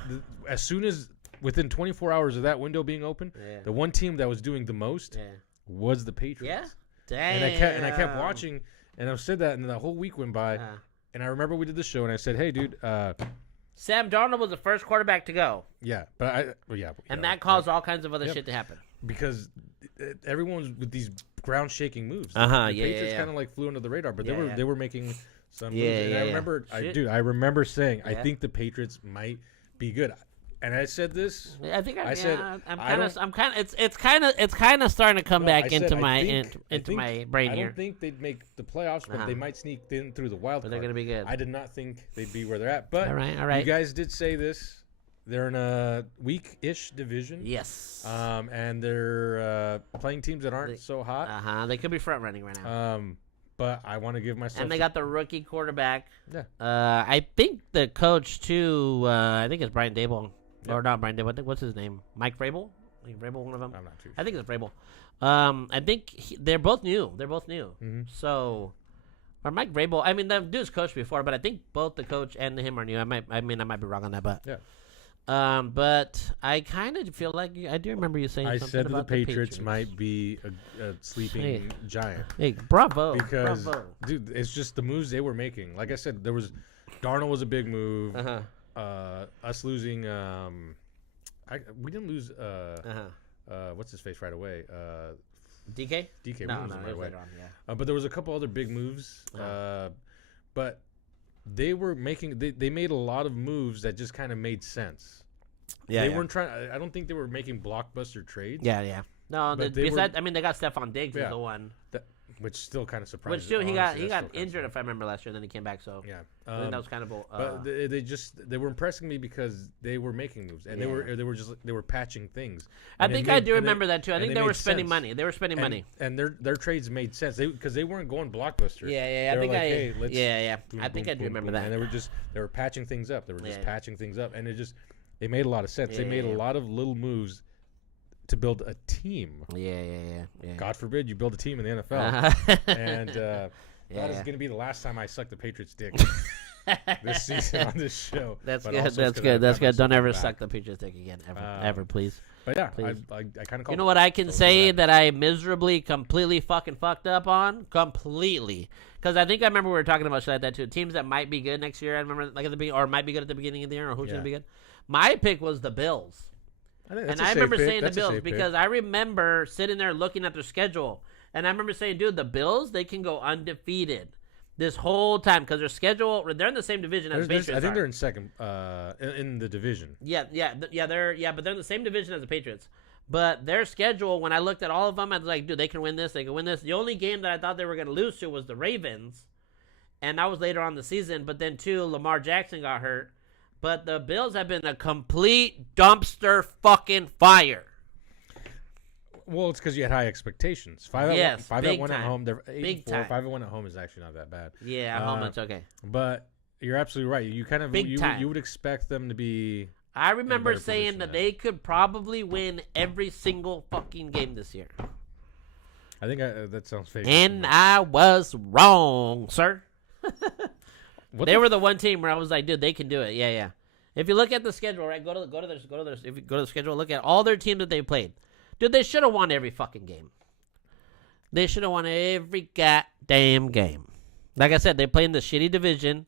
As soon as within 24 hours of that window being open, Yeah. the one team that was doing the most Yeah. was the Patriots. Damn. And I kept watching, and I've said that, and then the whole week went by, Uh-huh. and I remember we did the show, and I said, "Hey, dude, Sam Darnold was the first quarterback to go, yeah, and that caused all kinds of other shit to happen. because everyone's with these ground shaking moves. Uh-huh, The yeah, Patriots yeah. kind of like flew under the radar, but Yeah. they were making some Yeah, moves. And yeah, I yeah. remember, Shit. I remember saying, I Yeah. think the Patriots might be good, and I said this. I think I said, I'm I kind of it's kind of starting to come No, back I said, into I my think- I into think- my brain I here. don't think they'd make the playoffs, but Uh-huh. they might sneak in through the wild But card. they're gonna be good. I did not think they'd be where they're at, but All right. you guys did say this. They're in a weak-ish division. Yes. And they're playing teams that aren't so hot. They could be front running right now. But I want to give myself. And they got the rookie quarterback. Yeah. I think the coach too. I think it's Brian Dable, or not Brian Dable. I think what's his name? Mike Vrabel. Vrabel, one of them. I'm not too sure. I think it's Vrabel. I think they're both new. Mm-hmm. So, or Mike Vrabel. I mean, the dude's coached before, but I think both the coach and him are new. I might be wrong on that, but Yeah. But I kind of feel like I do remember you saying I something said that the about Patriots might be a sleeping giant. Hey, bravo! Because, bravo. dude, it's just the moves they were making. Like I said, Darnold was a big move. Us losing, we didn't lose. What's his face right away? DK. DK. No, we no, losing it right was away. later on, yeah. But there was a couple other big moves. But they were making. They made a lot of moves that just kind of made sense. They weren't trying. I don't think they were making blockbuster trades. Yeah. No, But they got Stephon Diggs Yeah. as the one. Which still kind of surprised. Which still he got Honestly, that still kinda injured if I remember last year, and then he came back. So Yeah. I think that was kind of. But they were impressing me because they were making moves and they were patching things. I And it think I made- do and remember that too. I and think they they were made spending sense. money. They were spending money. And their trades made sense because they weren't going blockbuster. Yeah. They I were think like, hey, let's boom, I think boom, I do boom, remember boom. that. And they were patching things up. They were just Yeah. patching things up, and it made a lot of sense. They made Yeah. a lot of little moves to build a team. Yeah. God forbid you build a team in the NFL. And that is going to be the last time I suck the Patriots' dick this season on this show. That's But good. also That's it's 'cause good. I That's got good. Don't myself ever back. suck the Patriots dick again, ever, please. But yeah, Please. I kind of You know what I can say that I miserably, completely fucking fucked up on? Completely. Because I think I remember we were talking about shit like that too. Teams that might be good next year. I remember like at the beginning, or might be good at the beginning of the year, or who's gonna be good. My pick was the Bills. And I remember saying the Bills because I remember sitting there looking at their schedule, and I remember saying, "Dude, the Bills, they can go undefeated this whole time because their schedule. They're in the same division as the Patriots. I think are. they're in second in the division. But they're in the same division as the Patriots. But their schedule, when I looked at all of them, I was like, dude, they can win this. They can win this. The only game that I thought they were going to lose to was the Ravens, and that was later on in the season. But then too, Lamar Jackson got hurt. But the Bills have been a complete dumpster fucking fire. Well, it's because you had high expectations. Five Yes, at big one at time. home. They're Big 8-4. time. 5-1 at home is actually not that bad. Yeah, at home it's okay. But you're absolutely right. You kind of Big time. you would expect them to be. I remember better saying position that than they could probably win every single fucking game this year. I think that sounds fake. And I was wrong, sir. What They the were the one team where I was like, dude, they can do it. Yeah. If you look at the schedule, right, go to their if you go to the schedule, look at all their teams that they played. Dude, they should have won every fucking game. They should have won every goddamn game. Like I said, they play in the shitty division.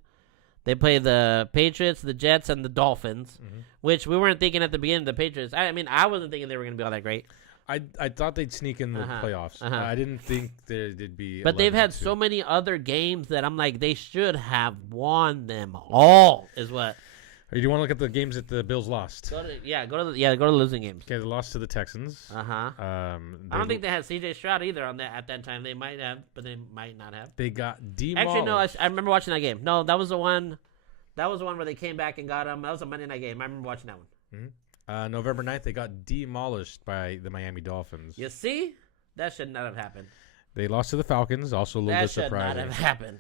They play the Patriots, the Jets, and the Dolphins, which we weren't thinking at the beginning of the Patriots. I mean, I wasn't thinking they were going to be all that great. I thought they'd sneak in the playoffs. I didn't think they'd be. But they've had 11-2. so many other games that I'm like, they should have won them all, is what. Do you want to look at the games that the Bills lost? Go to the losing games. Okay, they lost to the Texans. I don't think they had C.J. Stroud either at that time. They might have, but they might not have. They got demolished. Actually, no. I remember watching that game. No, that was the one. That was the one where they came back and got them. That was a Monday night game. I remember watching that one. November 9th, they got demolished by the Miami Dolphins. You see, that should not have happened. They lost to the Falcons, also a little That bit should not surprising. have happened.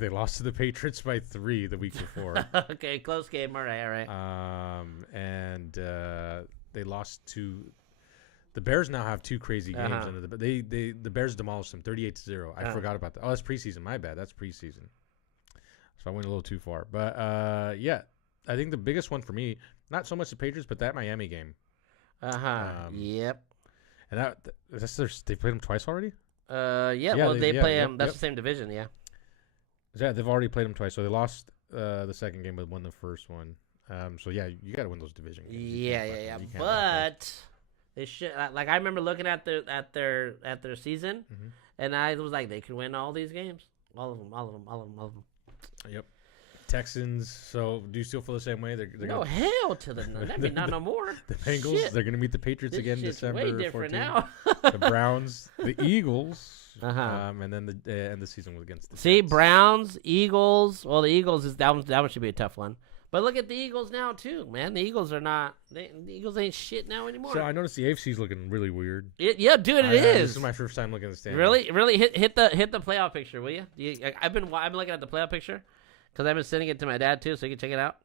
They lost to the Patriots by 3 the week before. Okay, close game. All right. And they lost to The Bears now have 2 crazy games, Uh-huh. and the Bears demolished them 38-0. I forgot about that. Oh, that's preseason. My bad. That's preseason. So I went a little too far. But yeah, I think the biggest one for me, not so much the Patriots, but that Miami game. Yep. And they played them twice already. Yeah. Yeah, Well, they play yep, That's yep. the same division. Yeah. Yeah, they've already played them twice. So they lost the second game, but won the first one. So yeah, you got to win those division games. You Yeah. can't fucking- But they should. Like I remember looking at their season, Mhm. and I was like, they can win all these games, all of them. Yep. Texans. So do you still feel the same way? They're No gonna, hell to the no. That mean not no more. the Bengals. Shit. They're going to meet the Patriots This again shit's December way different 14th. now. The Browns, the Eagles, Uh-huh. and then the end the season was against the See, Jets. Browns, Eagles. Well, the Eagles is that one should be a tough one. But look at the Eagles now too, man. The Eagles are not. The Eagles ain't shit now anymore. So I noticed the AFC's looking really weird. Yeah, dude, it This is. is my first time looking at the standings. Really hit the playoff picture, will you? I've been looking at the playoff picture because I've been sending it to my dad too, so you can check it out.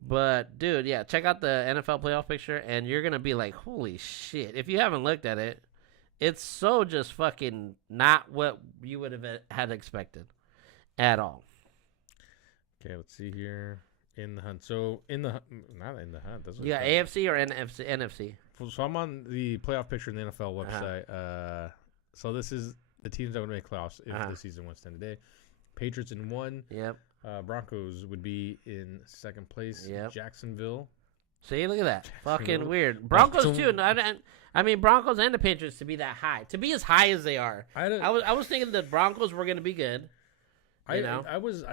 But dude, yeah, check out the NFL playoff picture, and you're gonna be like, holy shit! If you haven't looked at it, it's so just fucking not what you would have had expected at all. Okay, let's see here. In the hunt. So not in the hunt. That's what You got it's AFC or NFC? called. So I'm on the playoff picture in the NFL website. So this is the teams that would make playoffs if the season was 10 today. Patriots in 1. Yep. Broncos would be in 2nd place. Yep. Jacksonville. See, look at that. Fucking Jacksonville. weird. Broncos Jacksonville. too. I mean, Broncos and the Patriots to be that high, to be as high as they are. I was thinking the Broncos were gonna be good. You know? I was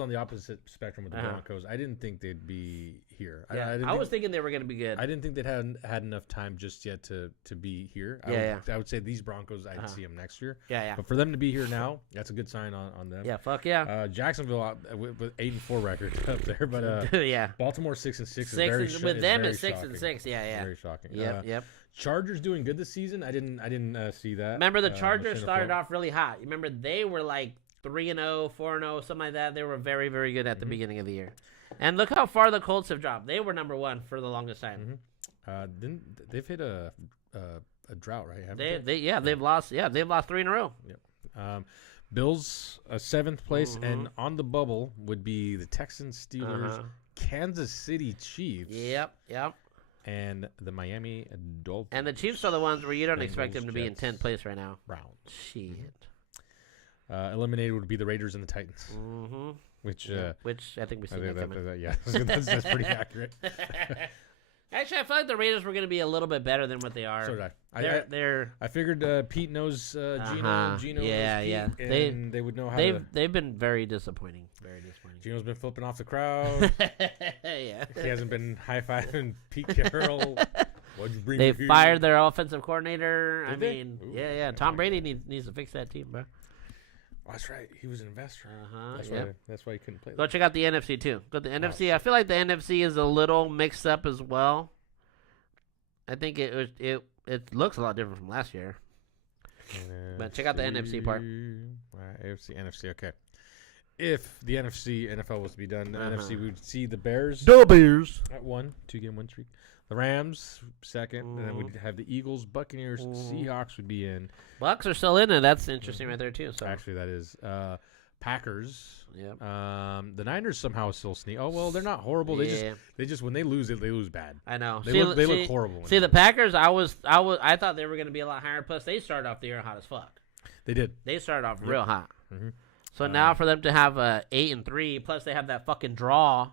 on the opposite spectrum with the Uh-huh. Broncos. I didn't think they'd be here. Yeah, didn't I was think, thinking they were gonna be good. I didn't think they'd had enough time just yet to be here. I would say these Broncos, I'd see them next year. Yeah. But for them to be here now, that's a good sign on them. Yeah. Fuck yeah. Jacksonville with 8-4 record up there, but yeah. Baltimore 6-6 is 6 very and, with them very it's 6 shocking. and 6. Yeah. Very shocking. Yep. Chargers doing good this season. I didn't see that. Remember the much Chargers in the started fall. off really hot. You remember they were like 3-0, 4-0, something like that. They were very, very good at the beginning of the year. And look how far the Colts have dropped. They were number 1 for the longest time. They've hit a drought, right? Haven't They've lost 3 in a row. Bills 7th place, and on the bubble would be the Texans, Steelers, Kansas City Chiefs. Yep. And the Miami Dolphins. And the Chiefs are the ones where you don't expect Bengals, them to be in Jets, 10th place right now. Browns. Shit. Eliminated would be the Raiders and the Titans, which I think we see that coming. yeah, that's pretty accurate. Actually, I feel like the Raiders were going to be a little bit better than what they are. So did I. They're I figured Pete knows Gino. Gino Yeah, knows Pete, yeah. and they would know how to. they've been very disappointing. Very disappointing. Gino's been flipping off the crowd. Yeah. He hasn't been high fiving Pete Carroll. What'd you bring They me here? fired their offensive coordinator. Did I they? mean, Ooh. yeah. Tom Brady needs to fix that team, bro. Oh, that's right. He was an investor. Yeah. That's why he couldn't play. Go check out the NFC too. Go to the NFC. I feel like the NFC is a little mixed up as well. I think it looks a lot different from last year. But check out the NFC part. AFC, NFC. Okay. If the NFC NFL was to be done, the NFC we would see the Bears Bears. at 2-game win streak. The Rams 2nd, and then we'd have the Eagles, Buccaneers, Seahawks would be in. Bucks are still in it. That's interesting right there too. So Actually, that is Packers. Yep. The Niners somehow still sneak. Oh well, they're not horrible. They just when they lose it, they lose bad. I know. They look horrible. See the Packers. I thought they were going to be a lot higher. Plus, they started off the year hot as fuck. They did. They started off real hot. Mhm. So now for them to have 8-3, plus they have that fucking draw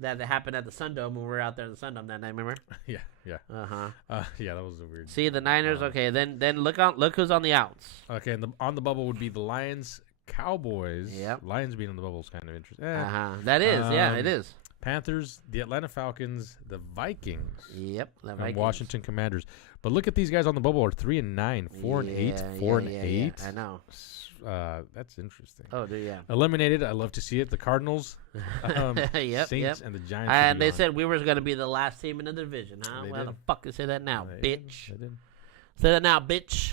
that happened at the Sundome when we were out there at the Sundome that night. Remember? Yeah. Yeah, that was a weird. See the Niners. Okay, then look who's on the outs. Okay, and on the bubble would be the Lions, Cowboys. Yep. Lions being on the bubble is kind of interesting. That is, yeah, it Um, is. Panthers, the Atlanta Falcons, the Vikings, Yep, the and Vikings. Washington Commanders. But look at these guys on the bubble are 3-9, 4-8, 4-8. I know. That's interesting. Oh, dude, yeah. Eliminated. I love to see it. The Cardinals, Yep, Saints, and the Giants. And would they be on. said we were going to be the last team in the division, huh? They Well, did. the fuck to say that now, They bitch? did. Say that now, bitch.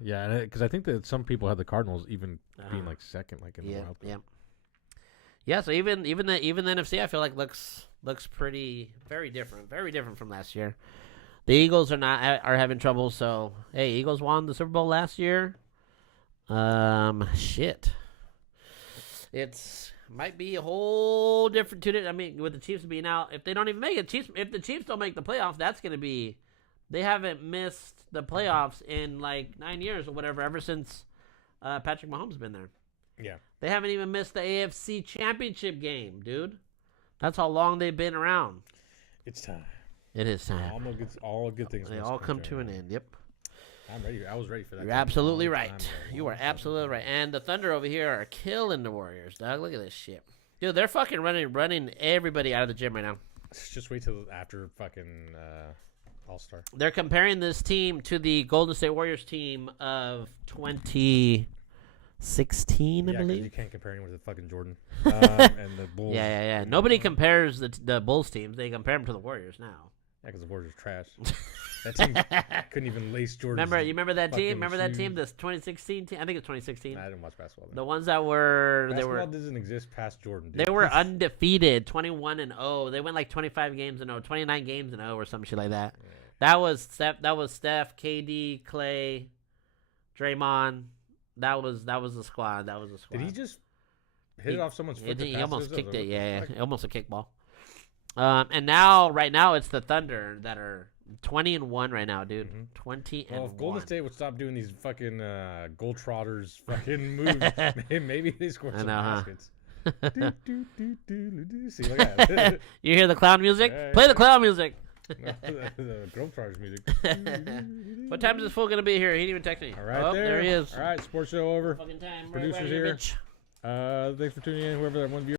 Yeah, because I think that some people had the Cardinals even being Uh-huh. like second, like in the Yeah, wild card. yeah. Yeah, so even the NFC, I feel like looks looks very different from last year. The Eagles are having trouble. So hey, Eagles won the Super Bowl last year. Shit. It's might be a whole different tune. I mean, with the Chiefs being out, if they don't even make it, if the Chiefs don't make the playoffs, that's gonna be. They haven't missed the playoffs in like 9 years or whatever, ever since Patrick Mahomes been there. Yeah. They haven't even missed the AFC Championship game, dude. That's how long they've been around. It's time. It is time. All good things. They all come to an end. Yep. I'm ready. I was ready for that. You're absolutely right. You are absolutely right. And the Thunder over here are killing the Warriors, dog. Look at this shit. Dude, they're fucking running everybody out of the gym right now. Just wait till after fucking All-Star. They're comparing this team to the Golden State Warriors team of 2016, I Yeah, 'cause believe. you can't compare him with the fucking Jordan and the Bulls. Yeah. Nobody compares the Bulls teams. They compare them to the Warriors now. Yeah, because the Warriors are trash. That team couldn't even lace Jordan. You remember that team? fucking Remember that team? shoes. This 2016 team? I think it's 2016. I didn't watch basketball. Then. The ones that were Basketball doesn't exist past Jordan. Dude. they were undefeated, 21-0. They went like 25 games in 0, 29 games in 0, or some shit like that. Yeah. That was Steph, KD, Clay, Draymond. That was the squad. That was the squad. Did he just hit it off someone's foot? He to pass almost this? kicked What it. the Yeah, fuck? almost a kickball. And now, right now, it's the Thunder that are 20-1 right now, dude. Mhm. 20-1. Well, if Golden State would stop doing these fucking gold trotters fucking moves, maybe they score I some know, huh? baskets. See, look at that. You hear the clown music? Yeah, Play yeah. the clown music. the Globetrotters music. What time is this fool gonna be here? He didn't even text me. All right, oh, there he is. All right, sports show over. Fucking time. Producers Right here. bitch. Thanks for tuning in, whoever that one viewer.